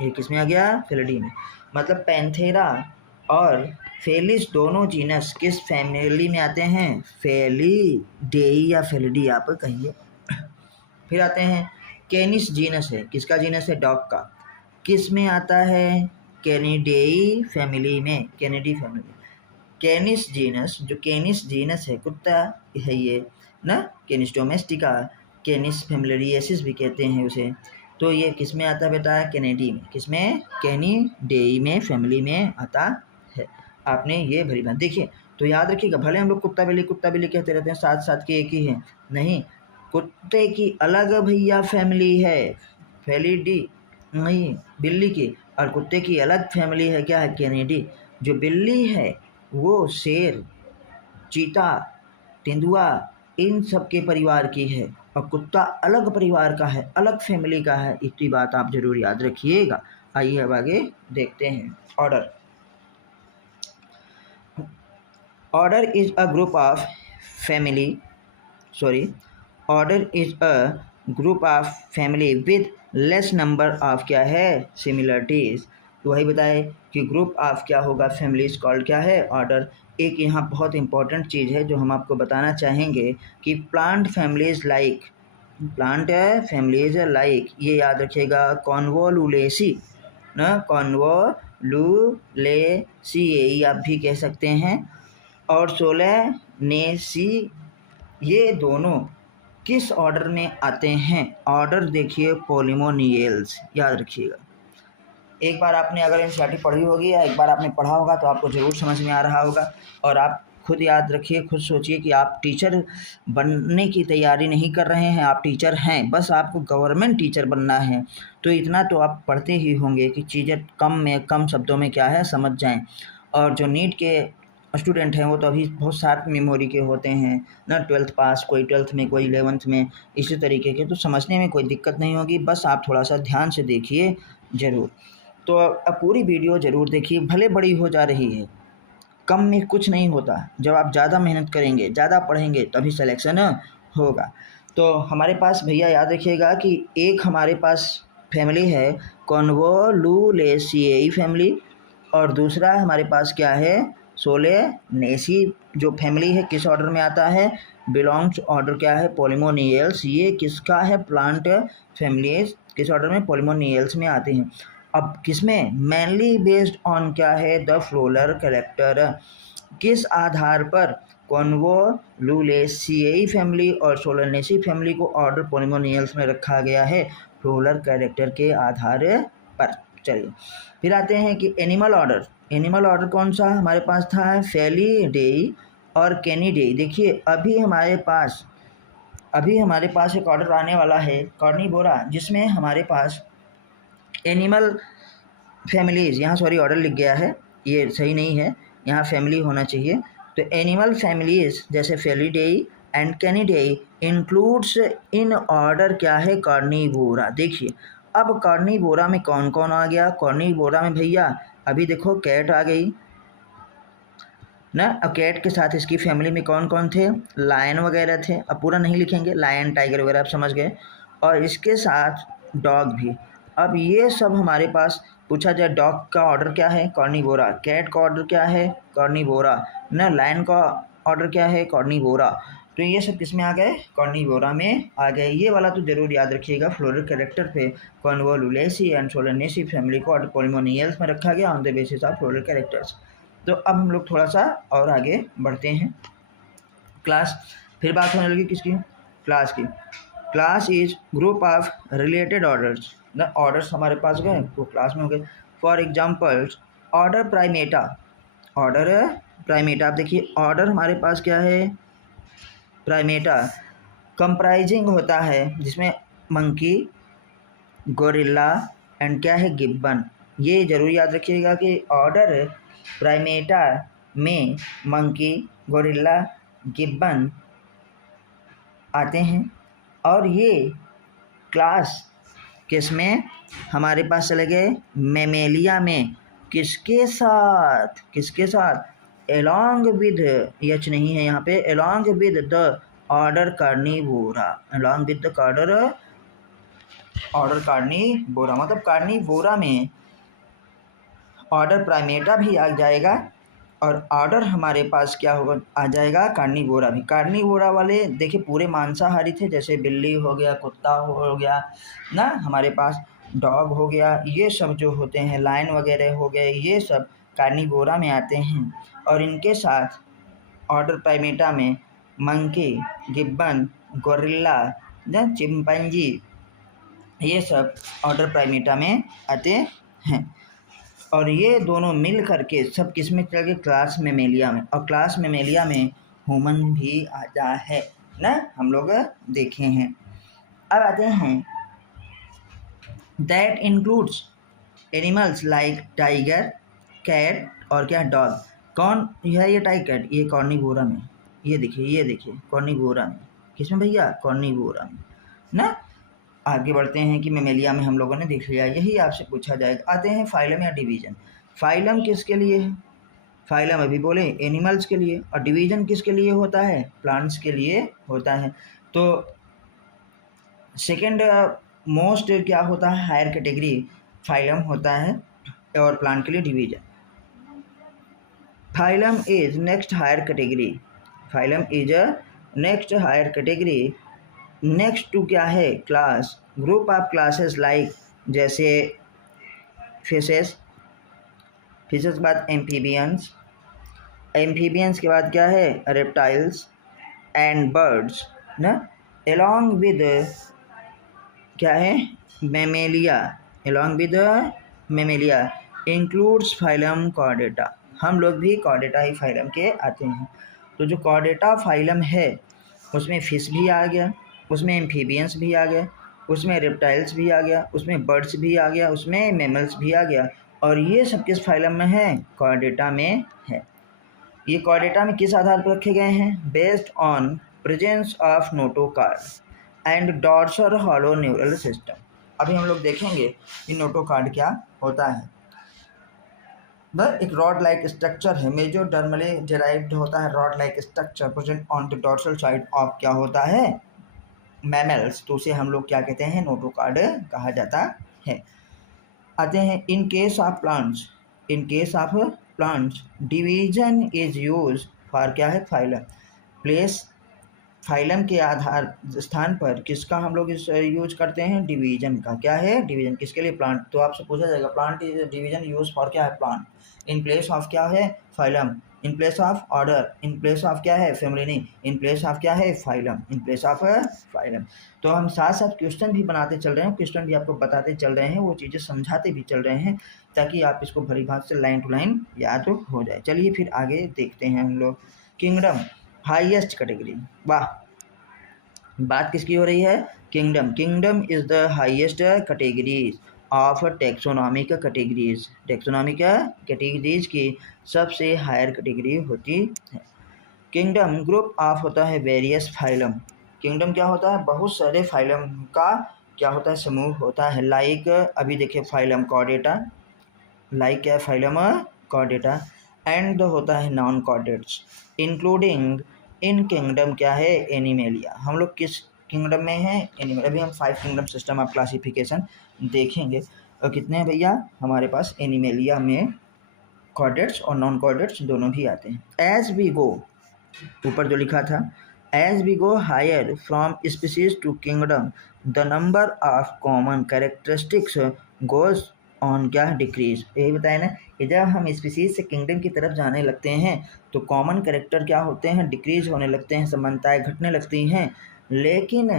ये किस में आ गया? फेलिडी में। मतलब पैंथेरा और फेलिस दोनों जीनस किस फैमिली में आते हैं? फेलिडेई या फेलिडी आप कहिए। फिर आते हैं कैनिस जीनस है, किसका जीनस है? डॉग का। किस में आता है? कैनिडेई फैमिली में, कैनिडी फैमिली। कैनिस जीनस, जो कैनिस जीनस है कुत्ता है ये ना, कैनिस डोमेस्टिका, कैनिस फैमिलियरियसिस भी कहते हैं उसे। तो ये किस में आता है बेटा? कैनिडी में। किस में? कैनिडेई में फैमिली में आता है। आपने ये भरी बात देखिए। तो याद रखिएगा, भले हम लोग कुत्ता बिल्ली कहते रहते हैं, साथ साथ के एक ही हैं, नहीं, कुत्ते की अलग भैया फैमिली है, फेलिडी नहीं, बिल्ली की, और कुत्ते की अलग फैमिली है, क्या है? कैनिडी। जो बिल्ली है वो शेर, चीता, तेंदुआ, इन सब के परिवार की है, और कुत्ता अलग परिवार का है, अलग फैमिली का है। इतनी बात आप जरूर याद रखिएगा। आइए अब आगे देखते हैं। Order. Order is a group of family, sorry, order is a group of family with less number of क्या है? सिमिलरिटीज। तो वही बताए कि ग्रुप ऑफ क्या होगा? फैमिलीज कॉल्ड क्या है? ऑर्डर। एक यहाँ बहुत इंपॉर्टेंट चीज़ है जो हम आपको बताना चाहेंगे कि plant families like, plant families like, ये याद रखिएगा, कॉन्वोलुलेसी ना, कॉन्वोलुलेसी आप भी कह सकते हैं, और सोलेनेसी, ये दोनों किस ऑर्डर में आते हैं? ऑर्डर देखिए पोलिमोनियल्स, याद रखिएगा। एक बार आपने अगर एनसीईआरटी पढ़ी होगी या एक बार आपने पढ़ा होगा तो आपको ज़रूर समझ में आ रहा होगा। और आप खुद याद रखिए, खुद सोचिए कि आप टीचर बनने की तैयारी नहीं कर रहे हैं, आप टीचर हैं, बस आपको गवर्नमेंट टीचर बनना है। तो इतना तो आप पढ़ते ही होंगे कि चीज़ें कम में कम शब्दों में क्या है समझ जाएं। और जो नीट के स्टूडेंट हैं वो तो अभी बहुत शार्प मेमोरी के होते हैं ना, 12th पास, कोई 12th में, कोई 11th में, इसी तरीके के, तो समझने में कोई दिक्कत नहीं होगी। बस आप थोड़ा सा ध्यान से देखिए ज़रूर। तो अब पूरी वीडियो ज़रूर देखिए, भले बड़ी हो जा रही है, कम में कुछ नहीं होता। जब आप ज़्यादा मेहनत करेंगे, ज़्यादा पढ़ेंगे, तभी सिलेक्शन होगा। तो हमारे पास भैया याद रखिएगा कि एक हमारे पास फैमिली है कॉन्वोलुलेसिएई फैमिली, और दूसरा हमारे पास क्या है? सोलेनेसी। जो फैमिली है किस ऑर्डर में आता है? बिलोंग्स ऑर्डर क्या है? पोलिमोनियल्स। ये किसका है? प्लांट फैमिलीज किस ऑर्डर में? पोलिमोनियल्स में आते हैं। अब किसमें? मेनली बेस्ड ऑन क्या है? The floral character. किस आधार पर? कॉन्वोलुलेसिएई फैमिली और सोलेनेसी फैमिली को ऑर्डर पोलिमोनियल्स में रखा गया है, फ्लोरल कैरेक्टर के आधार पर। चलिए फिर आते हैं कि एनिमल ऑर्डर। एनिमल ऑर्डर कौन सा हमारे पास था? फेलिडेई और कैनिडेई। देखिए अभी हमारे पास एक ऑर्डर आने वाला है कार्निवोरा, जिसमें हमारे पास एनिमल फैमिलीज, यहाँ सॉरी ऑर्डर लिख गया है, ये सही नहीं है, यहाँ फैमिली होना चाहिए। तो एनिमल फैमिलीज जैसे फेलिडेई एंड कैनिडेई इंक्लूड्स इन ऑर्डर क्या है? कार्निवोरा। देखिए अब कार्निवोरा में कौन कौन आ गया? कार्निवोरा में भैया अभी देखो कैट आ गई ना, अब कैट के साथ इसकी फैमिली में कौन कौन थे? लायन वगैरह थे, अब पूरा नहीं लिखेंगे, लायन, टाइगर वगैरह आप समझ गए, और इसके साथ डॉग भी। अब ये सब हमारे पास पूछा जाए, डॉग का ऑर्डर क्या है? कार्निवोरा। कैट का ऑर्डर क्या है? कार्निवोरा ना। लायन का ऑर्डर क्या है? कार्निवोरा। तो ये सब किस में आ गए? कार्निवोरा में आ गए। ये वाला तो जरूर याद रखिएगा, फ्लोरल कैरेक्टर पे कॉन्वोलुलेसी एंड सोलेनेसी फैमिली को ऑर्डर पोलिमोनियल्स में रखा गया on the basis of floral characters. तो अब हम लोग थोड़ा सा और आगे बढ़ते हैं। क्लास, फिर बात होने लगी किसकी? क्लास की। Class is group of related orders ना, ऑर्डर्स हमारे पास गए तो क्लास में हो गए। For examples order Primata. Order Primata, आप देखिए ऑर्डर हमारे पास क्या है? प्राइमेटा। कंप्राइजिंग होता है जिसमें मंकी, गोरिल्ला एंड क्या है? गिब्बन। ये जरूर याद रखिएगा कि ऑर्डर प्राइमेटा में मंकी, गोरिल्ला, गिब्बन आते हैं। और ये क्लास किसमें हमारे पास चले गए, मेमेलिया में। किसके साथ, किसके साथ, एलॉन्ग विद, एच नहीं है यहाँ पे, along with the order Carnivora, along with the order Carnivora, मतलब कार्निवोरा में ऑर्डर प्राइमेटा भी आ जाएगा और ऑर्डर हमारे पास क्या होगा, आ जाएगा कार्निवोरा भी। कार्निवोरा वाले देखिए पूरे मांसाहारी थे, जैसे बिल्ली हो गया, कुत्ता हो गया ना, हमारे पास डॉग हो गया, ये सब जो होते हैं, लायन वगैरह हो गए, ये सब कार्निवोरा में आते हैं। और इनके साथ ऑर्डर प्राइमेटा में मंकी, गिब्बन, गोरिल्ला, चिंपैंजी, ये सब ऑर्डर प्राइमेटा में आते हैं। और ये दोनों मिल करके सब किस में चल गए, क्लास मेमेलिया में। और क्लास मेमेलिया में ह्यूमन भी आता है ना, हम लोग देखे हैं। अब आते हैं that includes animals like tiger, cat और क्या, डॉग। कौन है ये टाइगर, ये कॉर्निवोरा में, ये देखिए, ये देखिए कॉर्निवोरा में, किसमें भैया, कॉर्निवोरा में ना। आगे बढ़ते हैं कि मेमेलिया में हम लोगों ने देख लिया, यही आपसे पूछा जाएगा। आते हैं फाइलम या डिवीजन। फाइलम किसके लिए है, फाइलम अभी बोले एनिमल्स के लिए, और डिवीजन किसके लिए होता है, प्लांट्स के लिए होता है। तो सेकेंड मोस्ट क्या होता है, हायर कैटेगरी फाइलम होता है, और प्लांट के लिए division. Phylum is next higher category, phylum is a next higher category, next to क्या है, class, group of classes like, जैसे फिशेस, फिशेस के बाद एम्फीबियंस, एम्फीबियंस के बाद क्या है, रेप्टाइल्स एंड बर्ड्स ना, एलॉन्ग विद क्या है, Mammalia, along with Mammalia includes phylum Chordata. हम लोग भी कॉर्डेटा ही फाइलम के आते हैं। तो जो कॉर्डेटा फाइलम है उसमें फिश भी आ गया, उसमें एम्फीबियंस भी आ गया, उसमें रेप्टाइल्स भी आ गया, उसमें बर्ड्स भी आ गया, उसमें मैमल्स भी आ गया, और ये सब किस फाइलम में है, कॉर्डेटा में है। ये कॉर्डेटा में किस आधार पर रखे गए हैं, based on presence of notochord and dorsal hollow neural system. अभी हम लोग देखेंगे कि नोटोकार्ड क्या होता है। वह एक रॉड लाइक स्ट्रक्चर है, मेजोडर्मली डेराइव्ड होता है, rod like structure present on the dorsal side of क्या होता है, मैमल्स। तो उसे हम लोग क्या कहते हैं, नोटोकार्ड कहा जाता है। आते हैं in case of plants, in case of plants division is use for क्या है, फाइलम, प्लेस, फाइलम के आधार स्थान पर किसका हम लोग इस यूज करते हैं, डिवीजन का। क्या है, डिवीजन किसके लिए, प्लांट। तो आपसे पूछा जाएगा plant is division use for क्या है, प्लांट, इन प्लेस ऑफ क्या है, phylum, in place of order, in place of क्या है, फैमिली, इन प्लेस ऑफ क्या है, phylum, in place of phylum. तो हम साथ साथ क्वेश्चन भी बनाते चल रहे हैं, क्वेश्चन भी आपको बताते चल रहे हैं, वो चीज़ें समझाते भी चल रहे हैं, ताकि आप इसको भली भात से लाइन टू लाइन याद हो जाए। चलिए फिर आगे देखते हैं हम लोग। किंगडम हाईएस्ट कैटेगरी, वाह, बात किसकी हो रही है, kingdom. Kingdom is the highest categories of taxonomic categories, taxonomic categories की सबसे हायर कैटेगरी होती है। किंगडम ग्रुप ऑफ होता है वेरियस फाइलम, किंगडम क्या होता है, बहुत सारे फाइलम का क्या होता है, समूह होता है। लाइक अभी देखिए फाइलम कॉर्डेटा, लाइक क्या है, फाइलम कॉर्डेटा, एंड होता है non chordates, including in kingdom क्या है, एनिमेलिया। हम लोग किस किंगडम में हैं, एनिमेलिया। अभी हम 5 किंगडम सिस्टम ऑफ क्लासिफिकेशन देखेंगे। और कितने हैं भैया, हमारे पास एनिमेलिया में कॉर्डेट्स और नॉन कॉर्डेट्स दोनों भी आते हैं। एज वी गो, ऊपर जो लिखा था, as we go higher from species to kingdom the number of common characteristics goes on क्या, डिक्रीज। यही बताया ना कि जब हम स्पीसीज से किंगडम की तरफ जाने लगते हैं तो कॉमन कैरेक्टर क्या होते हैं, डिक्रीज होने लगते हैं, समानताएं घटने लगती हैं, लेकिन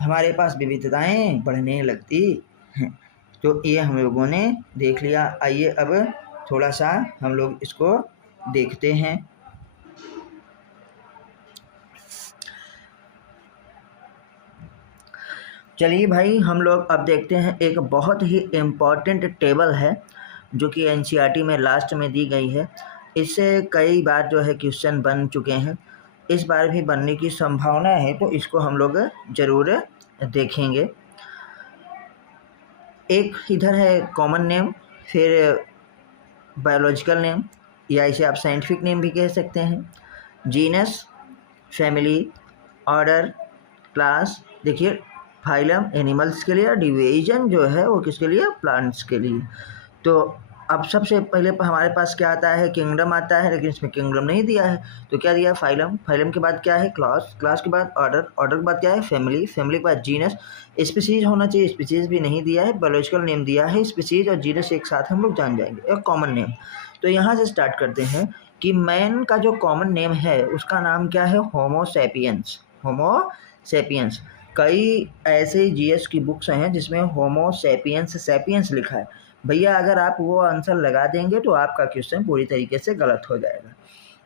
हमारे पास विविधताएं बढ़ने लगती हैं। तो ये हम लोगों ने देख लिया। आइए अब थोड़ा सा हम लोग इसको देखते हैं। चलिए भाई, हम लोग अब देखते हैं, एक बहुत ही इम्पॉर्टेंट टेबल है जो कि एनसीईआरटी में लास्ट में दी गई है। इससे कई बार जो है क्वेश्चन बन चुके हैं। इस बार भी बनने की संभावना है, तो इसको हम लोग ज़रूर देखेंगे। एक इधर है कॉमन नेम, फिर बायोलॉजिकल नेम या इसे आप साइंटिफिक नेम भी कह सकते हैं, जीनस, फैमिली, ऑर्डर, क्लास। देखिए फाइलम एनिमल्स के लिए और डिवीजन जो है वो किसके लिए, प्लांट्स के लिए। तो अब सबसे पहले हमारे पास क्या आता है, किंगडम आता है, लेकिन इसमें किंगडम नहीं दिया है, तो क्या दिया है, फाइलम। फाइलम के बाद क्या है, क्लास। क्लास के बाद ऑर्डर। ऑर्डर के बाद क्या है, फैमिली। फैमिली के बाद जीनस। स्पीसीज होना चाहिए, स्पीसीज भी नहीं दिया है। बायोलॉजिकल नेम दिया है, स्पीसीज और जीनस एक साथ हम लोग जान जाएंगे। एक कॉमन नेम, तो यहाँ से स्टार्ट करते हैं कि मैन का जो कॉमन नेम है उसका नाम क्या है, होमो सैपियंस। Homo sapiens. कई ऐसे जीएस की बुक्स हैं जिसमें होमो सैपियंस सैपियंस लिखा है। भैया अगर आप वो आंसर लगा देंगे तो आपका क्वेश्चन पूरी तरीके से गलत हो जाएगा।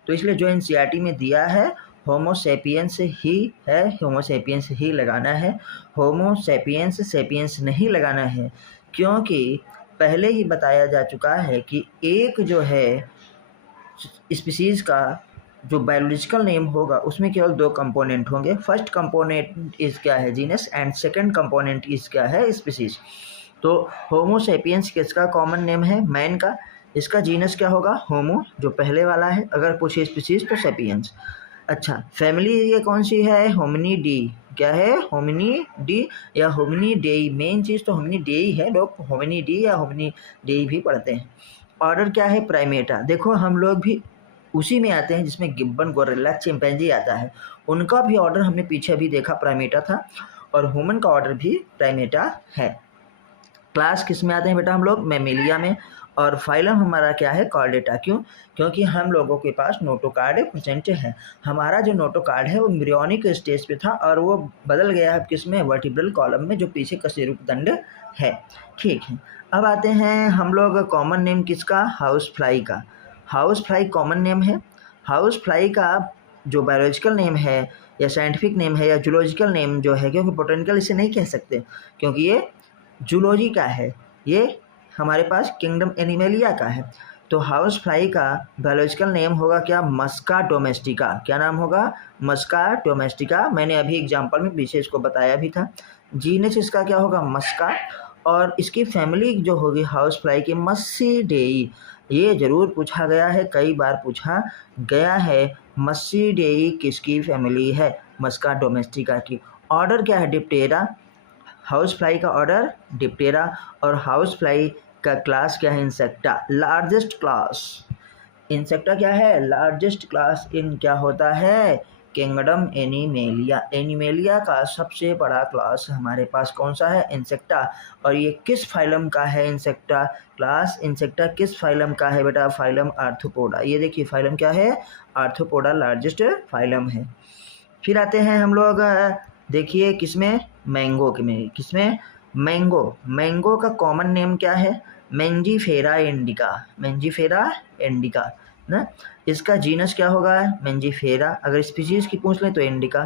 तो इसलिए जो एनसीईआरटी में दिया है होमो सैपियंस ही है, होमो सैपियंस ही लगाना है। होमो सैपियंस सैपियंस नहीं लगाना है, क्योंकि पहले ही बताया जा चुका है कि एक जो है स्पीसीज का जो बायोलॉजिकल नेम होगा उसमें केवल 2 कंपोनेंट होंगे। फर्स्ट कंपोनेंट इज क्या है, genus, and second component is क्या है, स्पीसीज। तो होमो सैपियंस किसका कॉमन नेम है, मैन का। इसका जीनस क्या होगा, होमो, जो पहले वाला है। अगर पूछे स्पीसीज तो सैपियंस। अच्छा, फैमिली ये कौन सी है, होमिनिडी। क्या है, होमिनिडी या होमिनिडेई। मेन चीज़ तो होमिनिडेई है, लोग होमिनिडी या होमिनिडेई भी पढ़ते हैं। ऑर्डर क्या है, प्राइमेटा। देखो हम लोग भी उसी में आते हैं जिसमें गिब्बन, गोरिल्ला, चिंपैंजी आता है। उनका भी ऑर्डर हमने पीछे भी देखा, प्राइमेटा था, और ह्यूमन का ऑर्डर भी प्राइमेटा है। क्लास किस में आते हैं बेटा हम लोग, मैमेलिया में। और फाइलम हमारा क्या है, कॉर्डेटा। क्यों, क्योंकि हम लोगों के पास नोटोकार्ड प्रेजेंट है। हमारा जो नोटोकार्ड है वो एम्ब्रियोनिक स्टेज पे था और वो बदल गया है किस में, वर्टिब्रल कॉलम में, जो पीछे कशेरुकदंड है। ठीक है, अब आते हैं हम लोग कॉमन नेम किसका, हाउस फ्लाई का। हाउस फ्लाई कॉमन नेम है। हाउस फ्लाई का जो बायोलॉजिकल नेम है या साइंटिफिक नेम है या जूलॉजिकल नेम जो है, क्योंकि बोटेनिकल इसे नहीं कह सकते क्योंकि ये जूलॉजी का है, ये हमारे पास किंगडम एनिमेलिया का है। तो हाउस फ्लाई का बायोलॉजिकल नेम होगा क्या, मस्का डोमेस्टिका। क्या नाम होगा, मस्का डोमेस्टिका। मैंने अभी एग्जांपल में पीछे इसको बताया भी था। जीनस इसका क्या होगा, मस्का। और इसकी फैमिली जो होगी हाउस फ्लाई की, मस्सीडेई। ये जरूर पूछा गया है, कई बार पूछा गया है, मस्सीडेई किसकी फैमिली है, मस्का डोमेस्टिका की। ऑर्डर क्या है, डिप्टेरा। हाउस फ्लाई का ऑर्डर डिप्टेरा। और हाउस फ्लाई का क्लास क्या है, इंसेक्टा, लार्जेस्ट क्लास। इंसेक्टा क्या है, लार्जेस्ट क्लास इन क्या होता है, किंगडम एनिमेलिया। एनिमेलिया का सबसे बड़ा क्लास हमारे पास कौन सा है, इंसेक्टा। और ये किस फाइलम का है, इंसेक्टा क्लास। इंसेक्टा किस फाइलम का है बेटा, फाइलम आर्थ्रोपोडा। ये देखिए फाइलम क्या है, आर्थ्रोपोडा लार्जेस्ट फाइलम है। फिर आते हैं हम लोग, देखिए किसमें, मैंगो के में। किसमें, मैंगो। मैंगो का कॉमन नेम क्या है, मेंजीफेरा इंडिका। मेंजीफेरा इंडिका ना। इसका जीनस क्या होगा, मेंजीफेरा। अगर स्पीशीज की पूछ लें तो इंडिका।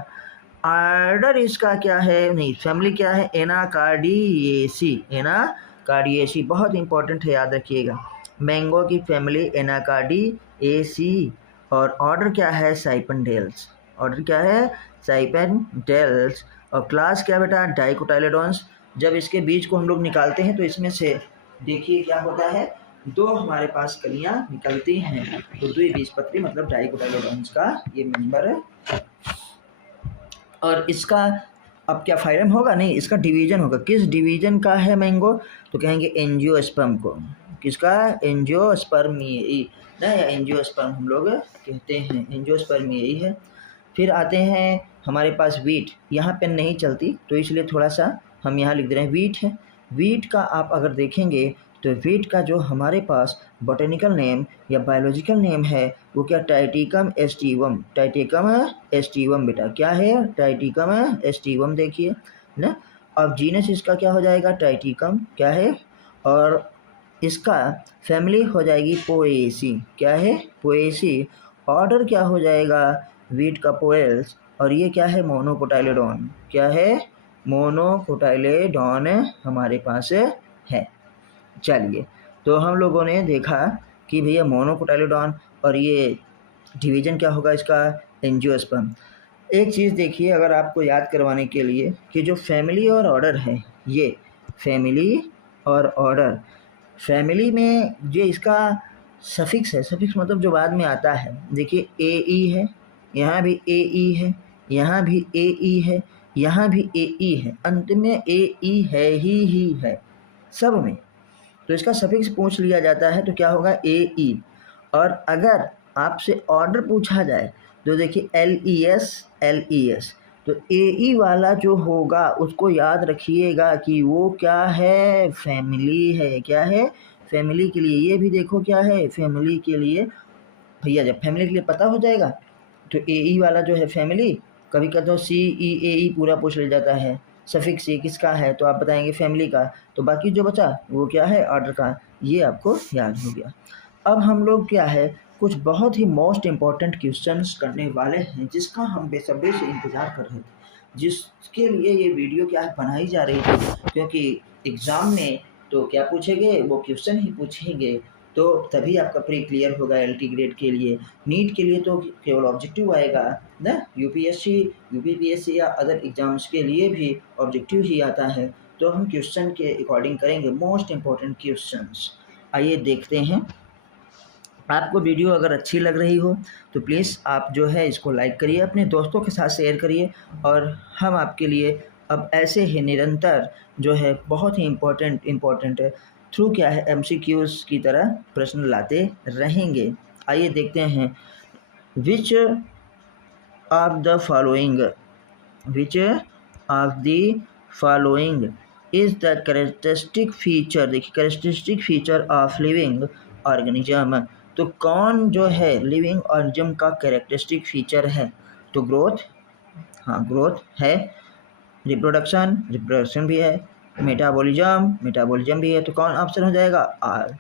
ऑर्डर इसका क्या है, नहीं फैमिली क्या है, एनाकार्डियेसी। एनाकार्डियेसी बहुत इंपॉर्टेंट है, याद रखिएगा। मैंगो की फैमिली एनाकार्डियेसी। और ऑर्डर क्या है, साइपनडेल्स। ऑर्डर क्या है, साइपनडेल्स। और क्लास क्या बेटा, डाइकोटाइलेडोन्स। जब इसके बीज को हम लोग निकालते हैं तो इसमें से देखिए क्या होता है, 2 हमारे पास कलियां निकलती हैं, तो द्विबीजपत्री मतलब डाइकोटाइलेडोन्स का ये मेंबर है। और इसका अब क्या फाइलम होगा, नहीं इसका डिवीजन होगा। किस डिवीजन का है मैंगो, तो कहेंगे एंजियोस्पर्म को। किसका, एंजियोस्पर्मियई ना, या एंजियोस्पर्म हम लोग कहते हैं, एंजियोस्पर्मियई है। फिर आते हैं हमारे पास वीट। यहाँ पेन नहीं चलती तो इसलिए थोड़ा सा हम यहाँ लिख दे रहे हैं, वीट है। वीट का आप अगर देखेंगे तो वीट का जो हमारे पास बॉटेनिकल नेम या बायोलॉजिकल नेम है वो क्या, टाइटिकम एस्टिवम। टाइटिकम एस्टिवम बेटा क्या है, टाइटिकम एस्टिवम देखिए ना। अब जीनस इसका क्या हो जाएगा, टाइटिकम क्या है। और इसका फैमिली हो जाएगी पोएसी। क्या है, पोएसी। ऑर्डर क्या हो जाएगा, वीट का पोएल्स। और ये क्या है, मोनोकोटाइलेडोन। क्या है, मोनोकोटाइलेडोन हमारे पास है। चलिए, तो हम लोगों ने देखा कि भैया मोनोकोटाइलेडोन और ये डिवीजन क्या होगा इसका, एंजियोस्पर्म। एक चीज़ देखिए अगर आपको याद करवाने के लिए कि जो फैमिली और ऑर्डर है, ये फैमिली और ऑर्डर, फैमिली में ये इसका सफिक्स है, सफिक्स मतलब जो बाद में आता है। देखिए ए ई है, यहाँ भी ए ई है, यहाँ भी ए ई है, यहाँ भी ए ई है, अंत में ए ई है ही है सब में। तो इसका सफिक्स पूछ लिया जाता है तो क्या होगा, ए ई। और अगर आपसे ऑर्डर पूछा जाए तो देखिए एल ई एस, तो ए ई वाला जो होगा उसको याद रखिएगा कि वो क्या है, फैमिली है। क्या है, फैमिली के लिए। ये भी देखो क्या है, फैमिली के लिए। भैया जब फैमिली के लिए पता हो जाएगा तो ए ई वाला जो है फैमिली, कभी कभी तो सी ई ए ई पूरा पूछ लिया जाता है, सफिक्स ये किसका है तो आप बताएंगे फैमिली का, तो बाकी जो बचा वो क्या है, ऑर्डर का। ये आपको याद हो गया। अब हम लोग क्या है, कुछ बहुत ही मोस्ट इम्पॉर्टेंट क्वेश्चंस करने वाले हैं जिसका हम बेसब्री से इंतज़ार कर रहे थे, जिसके लिए ये वीडियो क्या है बनाई जा रही थी, क्योंकि एग्ज़ाम में तो क्या पूछेंगे, वो क्वेश्चन ही पूछेंगे, तो तभी आपका प्री क्लियर होगा एलटी ग्रेड के लिए। नीट के लिए तो केवल ऑब्जेक्टिव आएगा ना, यूपीएससी यूपीपीएससी या अदर एग्जाम्स के लिए भी ऑब्जेक्टिव ही आता है। तो हम क्वेश्चन के अकॉर्डिंग करेंगे मोस्ट इम्पॉर्टेंट क्वेश्चंस। आइए देखते हैं। आपको वीडियो अगर अच्छी लग रही हो तो प्लीज़ आप जो है इसको लाइक करिए, अपने दोस्तों के साथ शेयर करिए, और हम आपके लिए अब ऐसे ही निरंतर जो है बहुत ही इम्पोर्टेंट थ्रू क्या है एमसीक्यूज़ की तरह प्रश्न लाते रहेंगे। आइए देखते हैं। Which of the following, which of the following is the characteristic feature, देखिए characteristic feature of living organism, तो कौन जो है लिविंग ऑर्गेनिज्म का कैरेक्टरिस्टिक फीचर है, तो ग्रोथ, हाँ ग्रोथ है, रिप्रोडक्शन भी है, मेटाबॉलिज्म भी है, तो कौन ऑप्शन हो जाएगा, आर।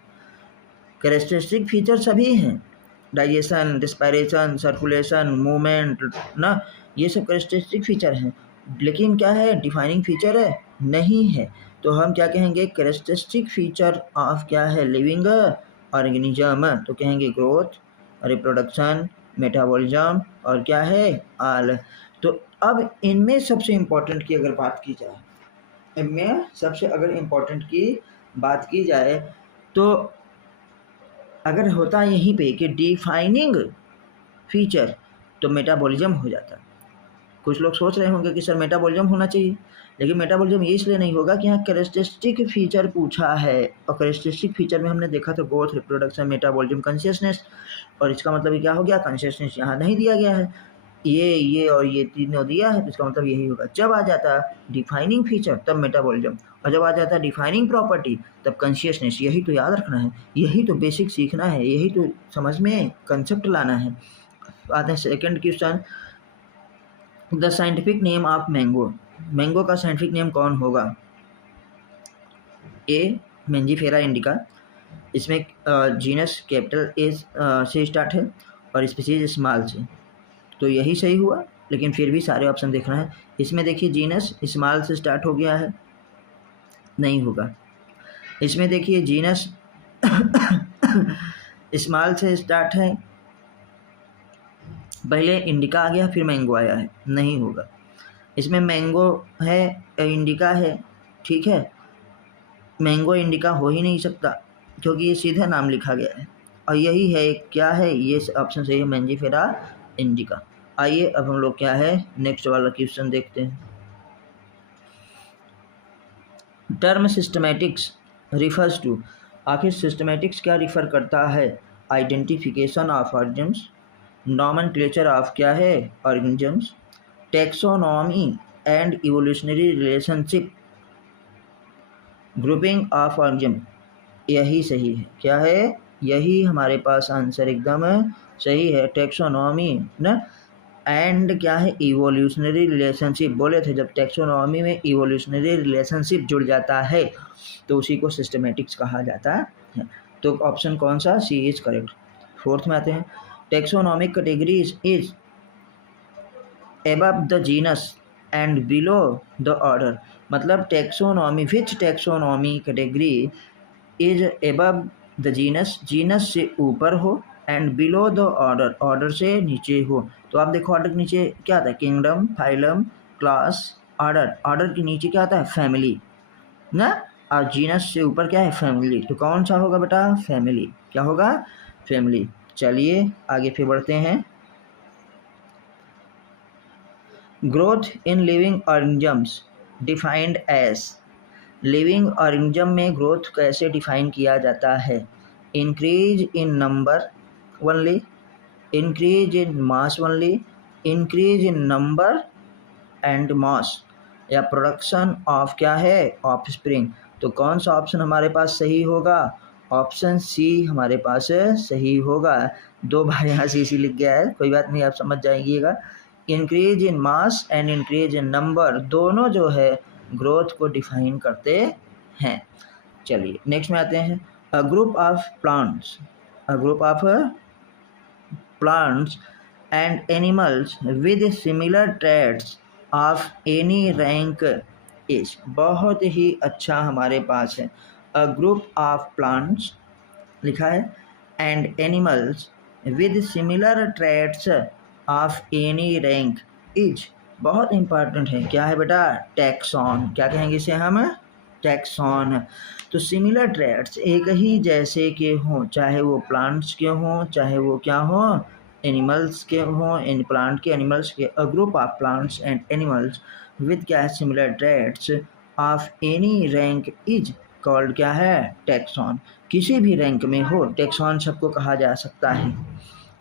कैरेक्टरिस्टिक फीचर सभी हैं, डाइजेशन, रिस्पायरेशन, सर्कुलेशन, मूवमेंट ना, ये सब कैरेक्टरिस्टिक फीचर हैं, लेकिन क्या है, डिफाइनिंग फीचर है नहीं है। तो हम क्या कहेंगे, कैरेक्टरिस्टिक फीचर ऑफ क्या है, लिविंग ऑर्गेनिज्म, तो कहेंगे ग्रोथ, रिप्रोडक्शन, मेटाबॉलिज्म और क्या है, आल। तो अब इनमें सबसे इम्पोर्टेंट की अगर बात की जाए, इनमें सबसे अगर इम्पोर्टेंट की बात की जाए तो अगर होता यहीं पे कि डिफाइनिंग फीचर, तो मेटाबॉलिज्म हो जाता। कुछ लोग सोच रहे होंगे कि सर मेटाबॉलिज्म होना चाहिए, लेकिन मेटाबॉलिज्म ये इसलिए नहीं होगा कि यहाँ कैरेक्टरिस्टिक फीचर पूछा है, और कैरेक्टरिस्टिक फीचर में हमने देखा था ग्रोथ, रिप्रोडक्शन, मेटाबॉलिज्म, कॉन्शियसनेस, और इसका मतलब ये क्या हो गया, कॉन्शियसनेस यहाँ नहीं दिया गया है, ये और ये तीनों दिया है, तो इसका मतलब यही होगा। जब आ जाता डिफाइनिंग फीचर तब मेटाबॉलिज्म, और जब आ जाता डिफाइनिंग प्रॉपर्टी तब कॉन्शियसनेस। यही तो याद रखना है, यही तो बेसिक सीखना है, यही तो समझ में कंसेप्ट लाना है। आते हैं second question, the scientific name of mango, mango का साइंटिफिक नेम कौन होगा, ए मेंजीफेरा इंडिका, इसमें जीनस कैपिटल ए से स्टार्ट है और स्पीसीज स्मॉल से, तो यही सही हुआ, लेकिन फिर भी सारे ऑप्शन देखना है। इसमें देखिए जीनस स्मॉल से स्टार्ट हो गया है, नहीं होगा। इसमें देखिए जीनस स्मॉल से स्टार्ट है, पहले इंडिका आ गया फिर मैंगो आया है, नहीं होगा। इसमें मैंगो है, इंडिका है, ठीक है, मैंगो इंडिका हो ही नहीं सकता क्योंकि ये सीधा नाम लिखा गया है, और यही है क्या है, ये ऑप्शन सही है, मेंजीफेरा इंडिका। आइए अब हम लोग क्या है नेक्स्ट वाला क्वेश्चन देखते हैं। टर्म सिस्टमैटिक्स रिफर्स टू, आखिर सिस्टमैटिक्स क्या रिफ़र करता है, identification of organisms, nomenclature of क्या है organisms, taxonomy and evolutionary relationship, grouping of organism. यही सही है, क्या है, यही हमारे पास आंसर एकदम सही है, टैक्सोनॉमी ना, एंड क्या है इवोल्यूशनरी रिलेशनशिप। बोले थे जब टैक्सोनॉमी में इवोल्यूशनरी रिलेशनशिप जुड़ जाता है तो उसी को सिस्टमैटिक्स कहा जाता है। तो ऑप्शन कौन सा, सी इज करेक्ट। फोर्थ में आते हैं, taxonomic categories is above the genus and below the order, मतलब taxonomy, which taxonomy category is above the genus, genus से ऊपर हो and below the order, order से नीचे हो। तो आप देखो ऑर्डर के नीचे क्या आता है, kingdom, phylum, class, order. Order के नीचे क्या आता है, फैमिली ना, और जीनस से ऊपर क्या है, फैमिली। तो कौन सा होगा बेटा, फैमिली। क्या होगा, फैमिली। चलिए आगे फिर बढ़ते हैं। Growth in living organisms defined as, living organism में ग्रोथ कैसे डिफाइन किया जाता है, increase in number only, increase in mass only, increase in number and mass, या प्रोडक्शन ऑफ क्या है, ऑफ स्प्रिंग। तो कौन सा ऑप्शन हमारे पास सही होगा, ऑप्शन सी हमारे पास सही होगा। दो बार यहाँ सी लिख गया है, कोई बात नहीं, आप समझ जाइएगा। Increase in mass and increase in number दोनों जो है ग्रोथ को डिफाइन करते हैं। चलिए नेक्स्ट में आते हैं। A group of plants, a group of plants and animals with similar traits of any rank is, बहुत ही अच्छा हमारे पास है। अ ग्रुप ऑफ प्लांट्स लिखा है and animals with similar traits of any rank is, बहुत इंपॉर्टेंट है। क्या है बेटा, टैक्सॉन। क्या कहेंगे इसे हम, टैक्सॉन। तो सिमिलर ट्रेड्स एक ही जैसे के हों, चाहे वो प्लांट्स के हों, चाहे वो क्या हों, एनिमल्स के हों, इन प्लांट के, एनिमल्स के। A group of plants and animals with क्या है, similar traits of any rank is called क्या है, टैक्सॉन। किसी भी रैंक में हो टैक्सॉन सबको कहा जा सकता है।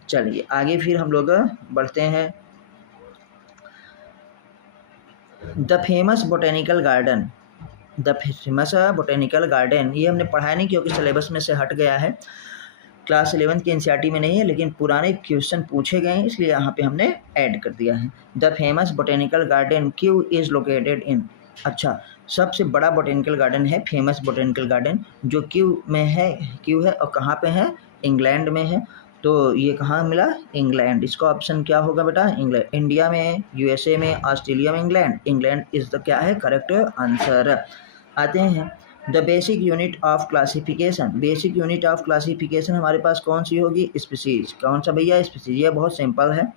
चलिए आगे फिर हम लोग बढ़ते हैं। The famous botanical garden, the famous botanical garden, ये हमने पढ़ा नहीं क्योंकि सिलेबस में से हट गया है, क्लास 11 की एनसीईआरटी में नहीं है, लेकिन पुराने क्वेश्चन पूछे गए हैं इसलिए यहाँ पे हमने ऐड कर दिया है। The famous botanical garden Q is located in, अच्छा सबसे बड़ा बोटेनिकल गार्डन है फेमस बोटेनिकल गार्डन जो क्यू में है, क्यू है और कहाँ पे है, इंग्लैंड में है। तो ये कहाँ मिला, इंग्लैंड। इसका ऑप्शन क्या होगा बेटा, इंग्लैंड। इंडिया में, यूएसए में, ऑस्ट्रेलिया में, इंग्लैंड। इंग्लैंड इज द क्या है, करेक्ट आंसर। आते हैं the basic unit of classification, basic unit of classification हमारे पास कौन सी होगी, स्पीसीज। कौन सा भैया, स्पीसीज। ये बहुत सिंपल है।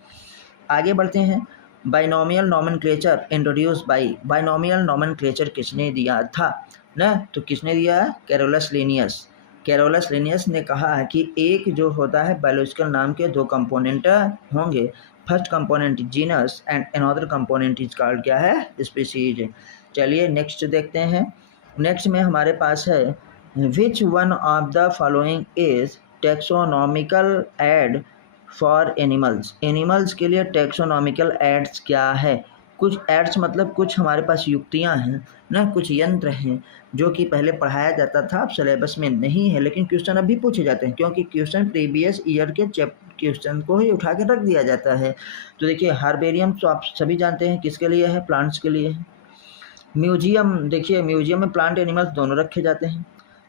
आगे बढ़ते हैं। Binomial nomenclature introduce by, binomial nomenclature किसने दिया था ना, तो किसने दिया, कैरोलस लिनियस। कैरोलस लिनियस ने कहा कि एक जो होता है बायोलॉजिकल नाम के दो कंपोनेंट होंगे, first component genus and another component is called क्या है, स्पीसीज। चलिए नेक्स्ट देखते हैं। नेक्स्ट में हमारे पास है which one of the following is taxonomical add for animals, animals के लिए टेक्सोनॉमिकल एड्स क्या है। कुछ एड्स मतलब कुछ हमारे पास युक्तियां हैं ना, कुछ यंत्र हैं जो कि पहले पढ़ाया जाता था, अब सिलेबस में नहीं है, लेकिन क्वेश्चन अभी पूछे जाते हैं क्योंकि क्वेश्चन प्रीवियस ईयर के क्वेश्चन को ही उठा के रख दिया जाता है। तो देखिए हार्बेरियम तो आप सभी जानते हैं किसके लिए है, प्लांट्स के लिए है। म्यूजियम, देखिए म्यूजियम में प्लांट एनिमल्स दोनों रखे जाते हैं।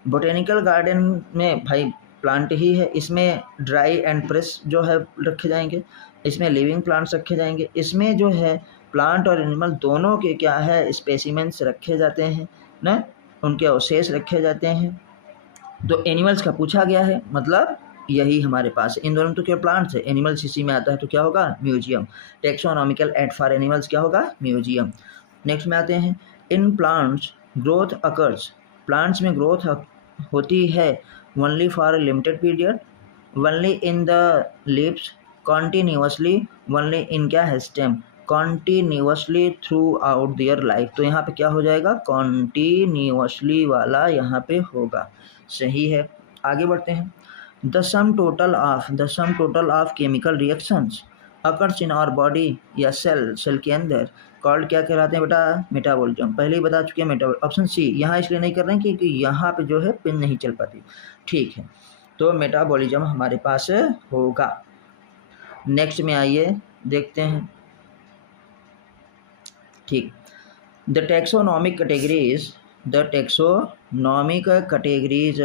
बोटेनिकल गार्डन में भाई प्लांट ही है, इसमें ड्राई एंड फ्रेश जो है रखे जाएंगे, इसमें लिविंग प्लांट्स रखे जाएंगे, इसमें जो है प्लांट और एनिमल दोनों के क्या है, स्पेसिमेंट्स रखे जाते हैं ना, उनके अवशेष रखे जाते हैं। तो एनिमल्स का पूछा गया है, मतलब यही हमारे पास है। इन दोनों तो केवल प्लांट्स है, एनिमल्स इसी में आता है, तो क्या होगा, museum. Taxonomical add for animals क्या होगा, म्यूजियम। नेक्स्ट में आते हैं। In plants growth occurs, plants में ग्रोथ होती है only for limited period, only in the leaves, continuously, only in क्या है, stem, continuously through out their life. तो यहाँ पे क्या हो जाएगा, कॉन्टीन्यूसली वाला यहाँ पे होगा, सही है। आगे बढ़ते हैं। The sum total of chemical reactions occurs in our body या सेल के अंदर कॉल्ड क्या कहलाते हैं बेटा, मेटाबॉलिज्म। पहले ही बता चुके हैं मेटाबॉलिज्म, ऑप्शन सी। यहाँ इसलिए नहीं कर रहे हैं क्योंकि यहाँ पे जो है पिन नहीं चल पाती, ठीक है। तो मेटाबॉलिज्म हमारे पास होगा। नेक्स्ट में आइए देखते हैं, ठीक। The taxonomic categories, the taxonomic categories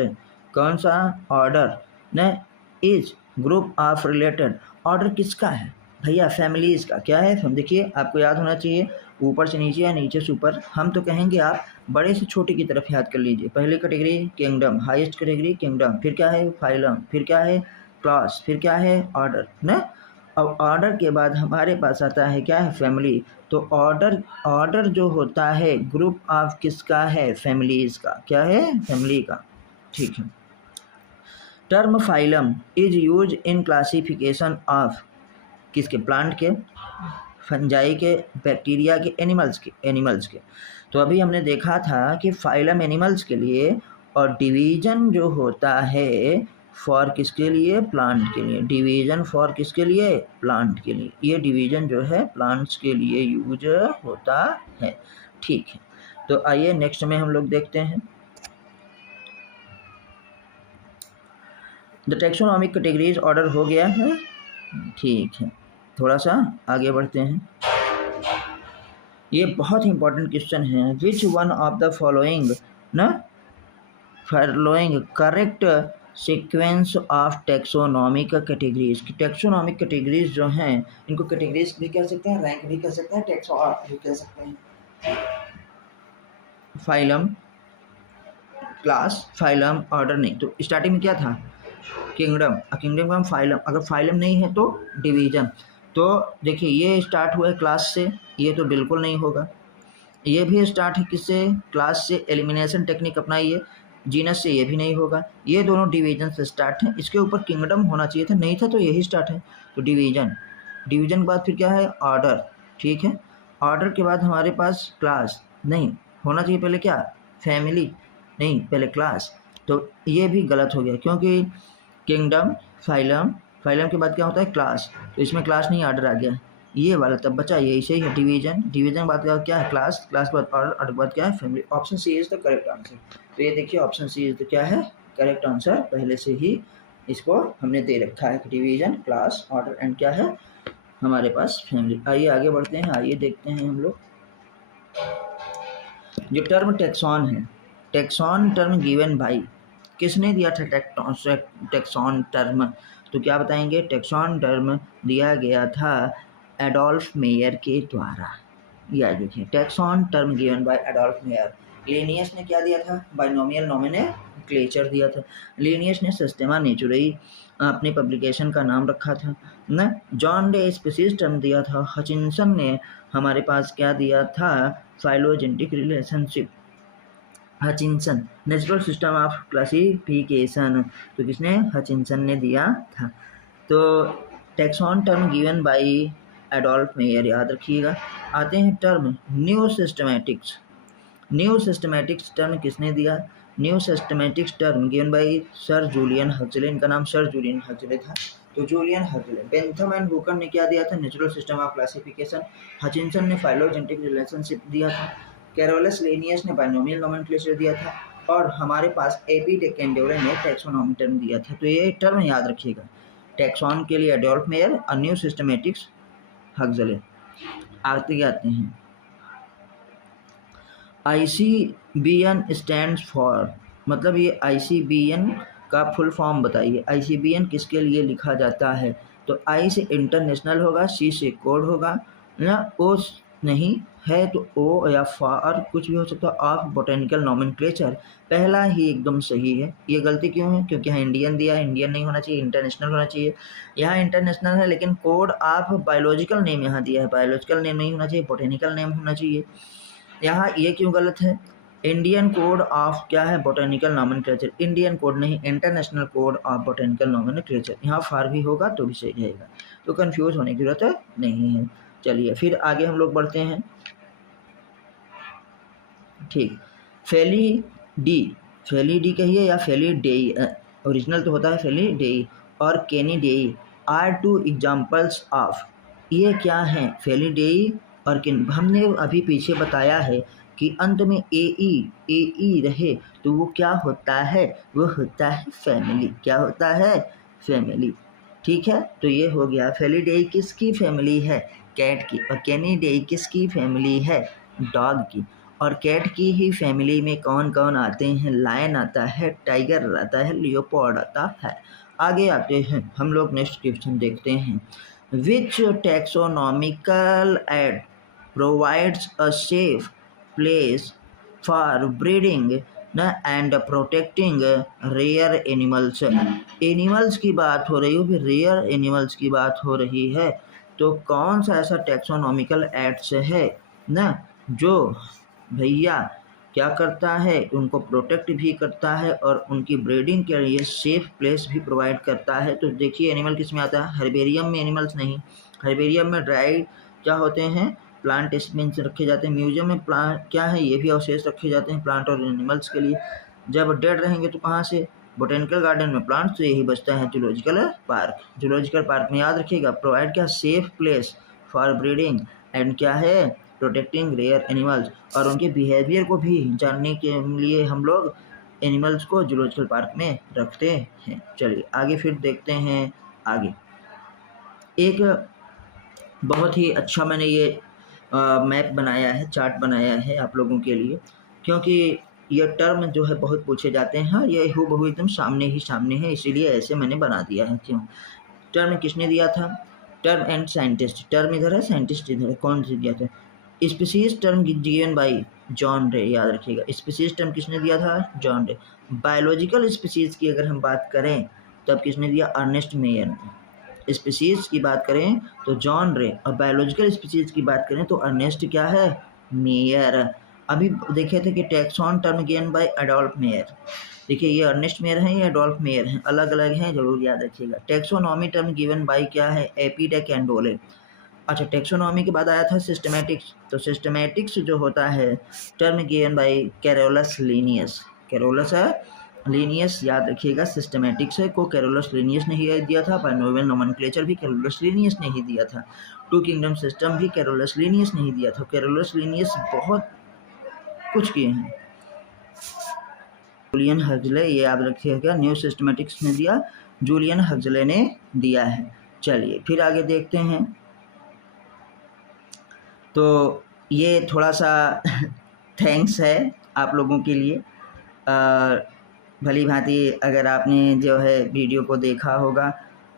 कौन सा, ऑर्डर न, is group of related, order किसका है भैया, फैमिलीज का। क्या है, हम देखिए आपको याद होना चाहिए, ऊपर से नीचे या नीचे से ऊपर, हम तो कहेंगे आप बड़े से छोटे की तरफ याद कर लीजिए। पहली category kingdom, highest category kingdom, फिर क्या है, फाइलम, फिर क्या है, क्लास, फिर क्या है ऑर्डर ना। अब ऑर्डर के बाद हमारे पास आता है क्या है फैमिली। तो ऑर्डर जो होता है ग्रुप ऑफ किसका है, फैमिलीज का, क्या है फैमिली का, ठीक है। Term phylum is use in classification of किसके, प्लांट के, फंजाई के, बैक्टीरिया के, एनिमल्स के। तो अभी हमने देखा था कि फाइलम एनिमल्स के लिए और डिवीजन जो होता है फॉर किसके लिए, प्लांट के लिए। डिवीजन फॉर किसके लिए, प्लांट के लिए। ये डिवीजन जो है प्लांट्स के लिए यूज होता है, ठीक है। तो आइए नेक्स्ट में हम लोग देखते हैं द टेक्सोनॉमिक कैटेगरीज। ऑर्डर हो गया है, ठीक है। थोड़ा सा आगे बढ़ते हैं, ये बहुत ही इंपॉर्टेंट क्वेश्चन है। Which one of the following ना, following correct sequence of taxonomic categories. Taxonomic categories जो हैं इनको कैटेगरीज भी कह सकते हैं, रैंक भी कह सकते हैं, टेक्सोन भी कह सकते हैं। फाइलम, क्लास, फाइलम, ऑर्डर नहीं। तो स्टार्टिंग में क्या था, किंगडम, किंगडम का हम फाइलम, अगर फाइलम नहीं है तो डिवीजन। तो देखिए ये स्टार्ट हुआ है क्लास से, ये तो बिल्कुल नहीं होगा। ये भी स्टार्ट है किससे, क्लास से, एलिमिनेशन टेक्निक अपनाइए। जीनस से ये भी नहीं होगा, ये दोनों डिवीजन से स्टार्ट हैं। इसके ऊपर किंगडम होना चाहिए था, नहीं था तो यही स्टार्ट है। तो डिवीजन, डिवीजन के बाद फिर क्या है, ऑर्डर, ठीक है। ऑर्डर के बाद हमारे पास क्लास नहीं होना चाहिए, पहले क्या, फैमिली, नहीं पहले क्लास। तो ये भी गलत हो गया क्योंकि किंगडम, फाइलम, फाइलम के बाद क्या होता है क्लास, तो इसमें क्लास नहीं ऑर्डर आ गया, ये वाला तब बचा, यही सही है। डिवीजन, डिवीजन के बाद क्या है, क्लास, क्लास के बाद ऑर्डर, ऑर्डर के बाद क्या है, family. Option C is the correct answer. तो ये देखिए ऑप्शन सी इज द क्या है, करेक्ट आंसर। पहले से ही इसको हमने दे रखा है, डिवीजन, क्लास, ऑर्डर एंड क्या है हमारे पास फैमिली। आइए आगे बढ़ते हैं, आइए देखते हैं हम लोग जो टर्म टेक्सॉन है। टेक्सॉन टर्म गिवन बाई, किसने दिया था टेक्सॉन टर्म, तो क्या बताएंगे, टेक्सॉन टर्म दिया गया था एडोल्फ मेयर के द्वारा। यह देखिए tax on term given by Adolf mayor. Linnaeus ने क्या दिया था, बाइनोमियल नोमेनक्लेचर दिया था। लिनियस ने सिस्टेमा नेचुरई अपने पब्लिकेशन का नाम रखा था ना। जॉन डे स्पीसीज टर्म दिया था। हचिंसन ने हमारे पास क्या दिया था, phylogenetic relationship. Hutchinson, natural system of classification, तो किसने, हचिंसन ने दिया था। तो taxon term given by Adolf Meyer, याद रखिएगा। आते हैं term new systematics. New systematics term किसने दिया, new systematics term given by sir Julian Huxley, इनका नाम सर जूलियन हक्सले था। तो Julian Huxley. Bentham and Hooker ने क्या दिया था, natural system of classification. Hutchinson ने फाइलोजेनेटिक रिलेशनशिप दिया था। कैरोलस लिनियस ने बाइनोमियल नोमेनक्लेचर दिया था। और हमारे पास एपी de Candolle ने टैक्सोनॉमी टर्म दिया था। तो ये टर्म याद रखिएगा, टैक्सॉन के लिए एडोल्फ मेयर और न्यू सिस्टमैटिक्स हक्सले। आते हैं ICBN स्टैंड्स फॉर, मतलब ये ICBN का फुल फॉर्म बताइए। ICBN किसके लिए लिखा जाता है, तो I से इंटरनेशनल होगा, C से कोड होगा ना, O नहीं है तो O या फॉर कुछ भी हो सकता है, ऑफ बोटेनिकल नोमेनक्लेचर पहला ही एकदम सही है। ये गलती क्यों है, क्योंकि यहाँ इंडियन दिया है, इंडियन नहीं होना चाहिए, इंटरनेशनल होना चाहिए। यहाँ इंटरनेशनल है लेकिन कोड ऑफ बायोलॉजिकल नेम यहाँ दिया है, बायोलॉजिकल नेम नहीं होना चाहिए, बोटेनिकल नेम होना चाहिए। यहाँ ये क्यों गलत है, इंडियन कोड ऑफ क्या है, बोटेनिकल नोमेनक्लेचर, इंडियन कोड नहीं, international code of botanical nomenclature. यहाँ फार भी होगा तो भी सही रहेगा, तो कंफ्यूज होने की जरूरत नहीं है। चलिए फिर आगे हम लोग बढ़ते हैं, ठीक। फेली डी कहिए या फेली डेई, ओरिजिनल तो होता है फेली डेई, और केनी डेई आर टू एग्जाम्पल्स ऑफ, ये क्या हैं, फेली डेई और किन। हमने अभी पीछे बताया है कि अंत में ए रहे तो वो क्या होता है, वो होता है फैमिली। क्या होता है, फैमिली, ठीक है। तो ये हो गया, फेलिडेई किसकी फैमिली है, कैट की। और कैनिडेई किसकी फैमिली है, डॉग की। और कैट की ही फैमिली में कौन कौन आते हैं, लायन आता है, टाइगर आता है, लियोपार्ड आता है। आगे आते हैं हम लोग, नेक्स्ट क्वेश्चन देखते हैं। Which taxonomical aid provides a safe place for breeding ना, and protecting rare animals. Animals की बात हो रही हो, फिर रेयर एनिमल्स की बात हो रही है, तो कौन सा ऐसा टैक्सोनॉमिकल एक्ट्स है ना जो भैया क्या करता है, उनको प्रोटेक्ट भी करता है और उनकी ब्रीडिंग के लिए सेफ प्लेस भी प्रोवाइड करता है। तो देखिए एनिमल किस में आता है, हर्बेरियम में एनिमल्स नहीं, हर्बेरियम में ड्राई क्या होते हैं, प्लांट स्पेसिमेंस रखे जाते हैं। म्यूजियम में प्लांट क्या है, ये भी अवशेष रखे जाते हैं प्लांट और एनिमल्स के लिए। जब डेड रहेंगे तो कहाँ से, बोटेनिकल गार्डन में प्लांट से यही बचता है। जूलॉजिकल पार्क, जूलॉजिकल पार्क में याद रखिएगा प्रोवाइड क्या, safe place for breeding and क्या है, प्रोटेक्टिंग रेयर एनिमल्स। और उनके बिहेवियर को भी जानने के लिए हम लोग एनिमल्स को जूलॉजिकल पार्क में रखते हैं। चलिए आगे फिर देखते हैं। आगे एक बहुत ही अच्छा मैंने ये मैप बनाया है, चार्ट बनाया है आप लोगों के लिए, क्योंकि ये टर्म जो है बहुत पूछे जाते हैं। हाँ, ये हूबहू एकदम सामने ही सामने है, इसीलिए ऐसे मैंने बना दिया है। क्यों, टर्म किसने दिया था, टर्म एंड साइंटिस्ट, टर्म इधर है साइंटिस्ट इधर है, कौन से दिया था, species term given by John रे, याद रखिएगा स्पीसीज टर्म किसने दिया था, जॉन रे। बायोलॉजिकल स्पीसीज की अगर हम बात करें तब किसने दिया, अर्नेस्ट मेयर ने। स्पीसीज की बात करें तो जॉन रे, और बायोलॉजिकल स्पीसीज की बात करें तो अर्नेस्ट क्या है, मेयर। अभी देखे थे कि taxon term given by Adolf mayor, देखिए ये अर्नेस्ट मेयर हैं, ये एडोल्फ मेयर हैं, अलग अलग हैं, जरूर याद रखिएगा। टैक्सोनॉमी टर्म गिवन बाय क्या है, एपीडे कैंडोले। अच्छा, टैक्सोनॉमी के बाद आया था सिस्टमैटिक्स, तो सिस्टमैटिक्स जो होता है term given bye Carolus Linnaeus, Carolus है लीनियस, याद रखिएगा सिस्टमैटिक्स है को कैरोलस लीनियस ने ही दिया था। बाइनोमियल नोमेनक्लेचर भी कैरोलस लीनियस ने ही दिया था। टू किंगडम सिस्टम भी कैरोलस लीनियस ने ही दिया था। कैरोलस लीनियस बहुत कुछ किए हैं। जूलियन हक्सले, ये याद रखिएगा, न्यू सिस्टमैटिक्स ने दिया, जूलियन हक्सले ने दिया है। चलिए फिर आगे देखते हैं। तो ये थोड़ा सा थैंक्स है आप लोगों के लिए। भली भांति अगर आपने जो है वीडियो को देखा होगा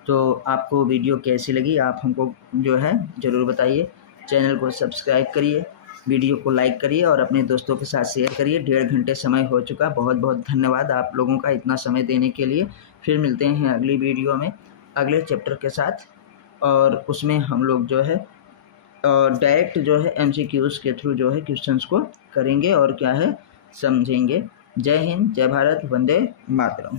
तो आपको वीडियो कैसी लगी आप हमको जो है ज़रूर बताइए। चैनल को सब्सक्राइब करिए, वीडियो को लाइक करिए और अपने दोस्तों के साथ शेयर करिए। 1.5 घंटे समय हो चुका, बहुत बहुत धन्यवाद आप लोगों का इतना समय देने के लिए। फिर मिलते हैं अगली वीडियो में अगले चैप्टर के साथ, और उसमें हम लोग जो है डायरेक्ट जो है MCQs के थ्रू जो है क्वेश्चंस को करेंगे और क्या है समझेंगे। जय हिंद, जय भारत, वंदे मातरम।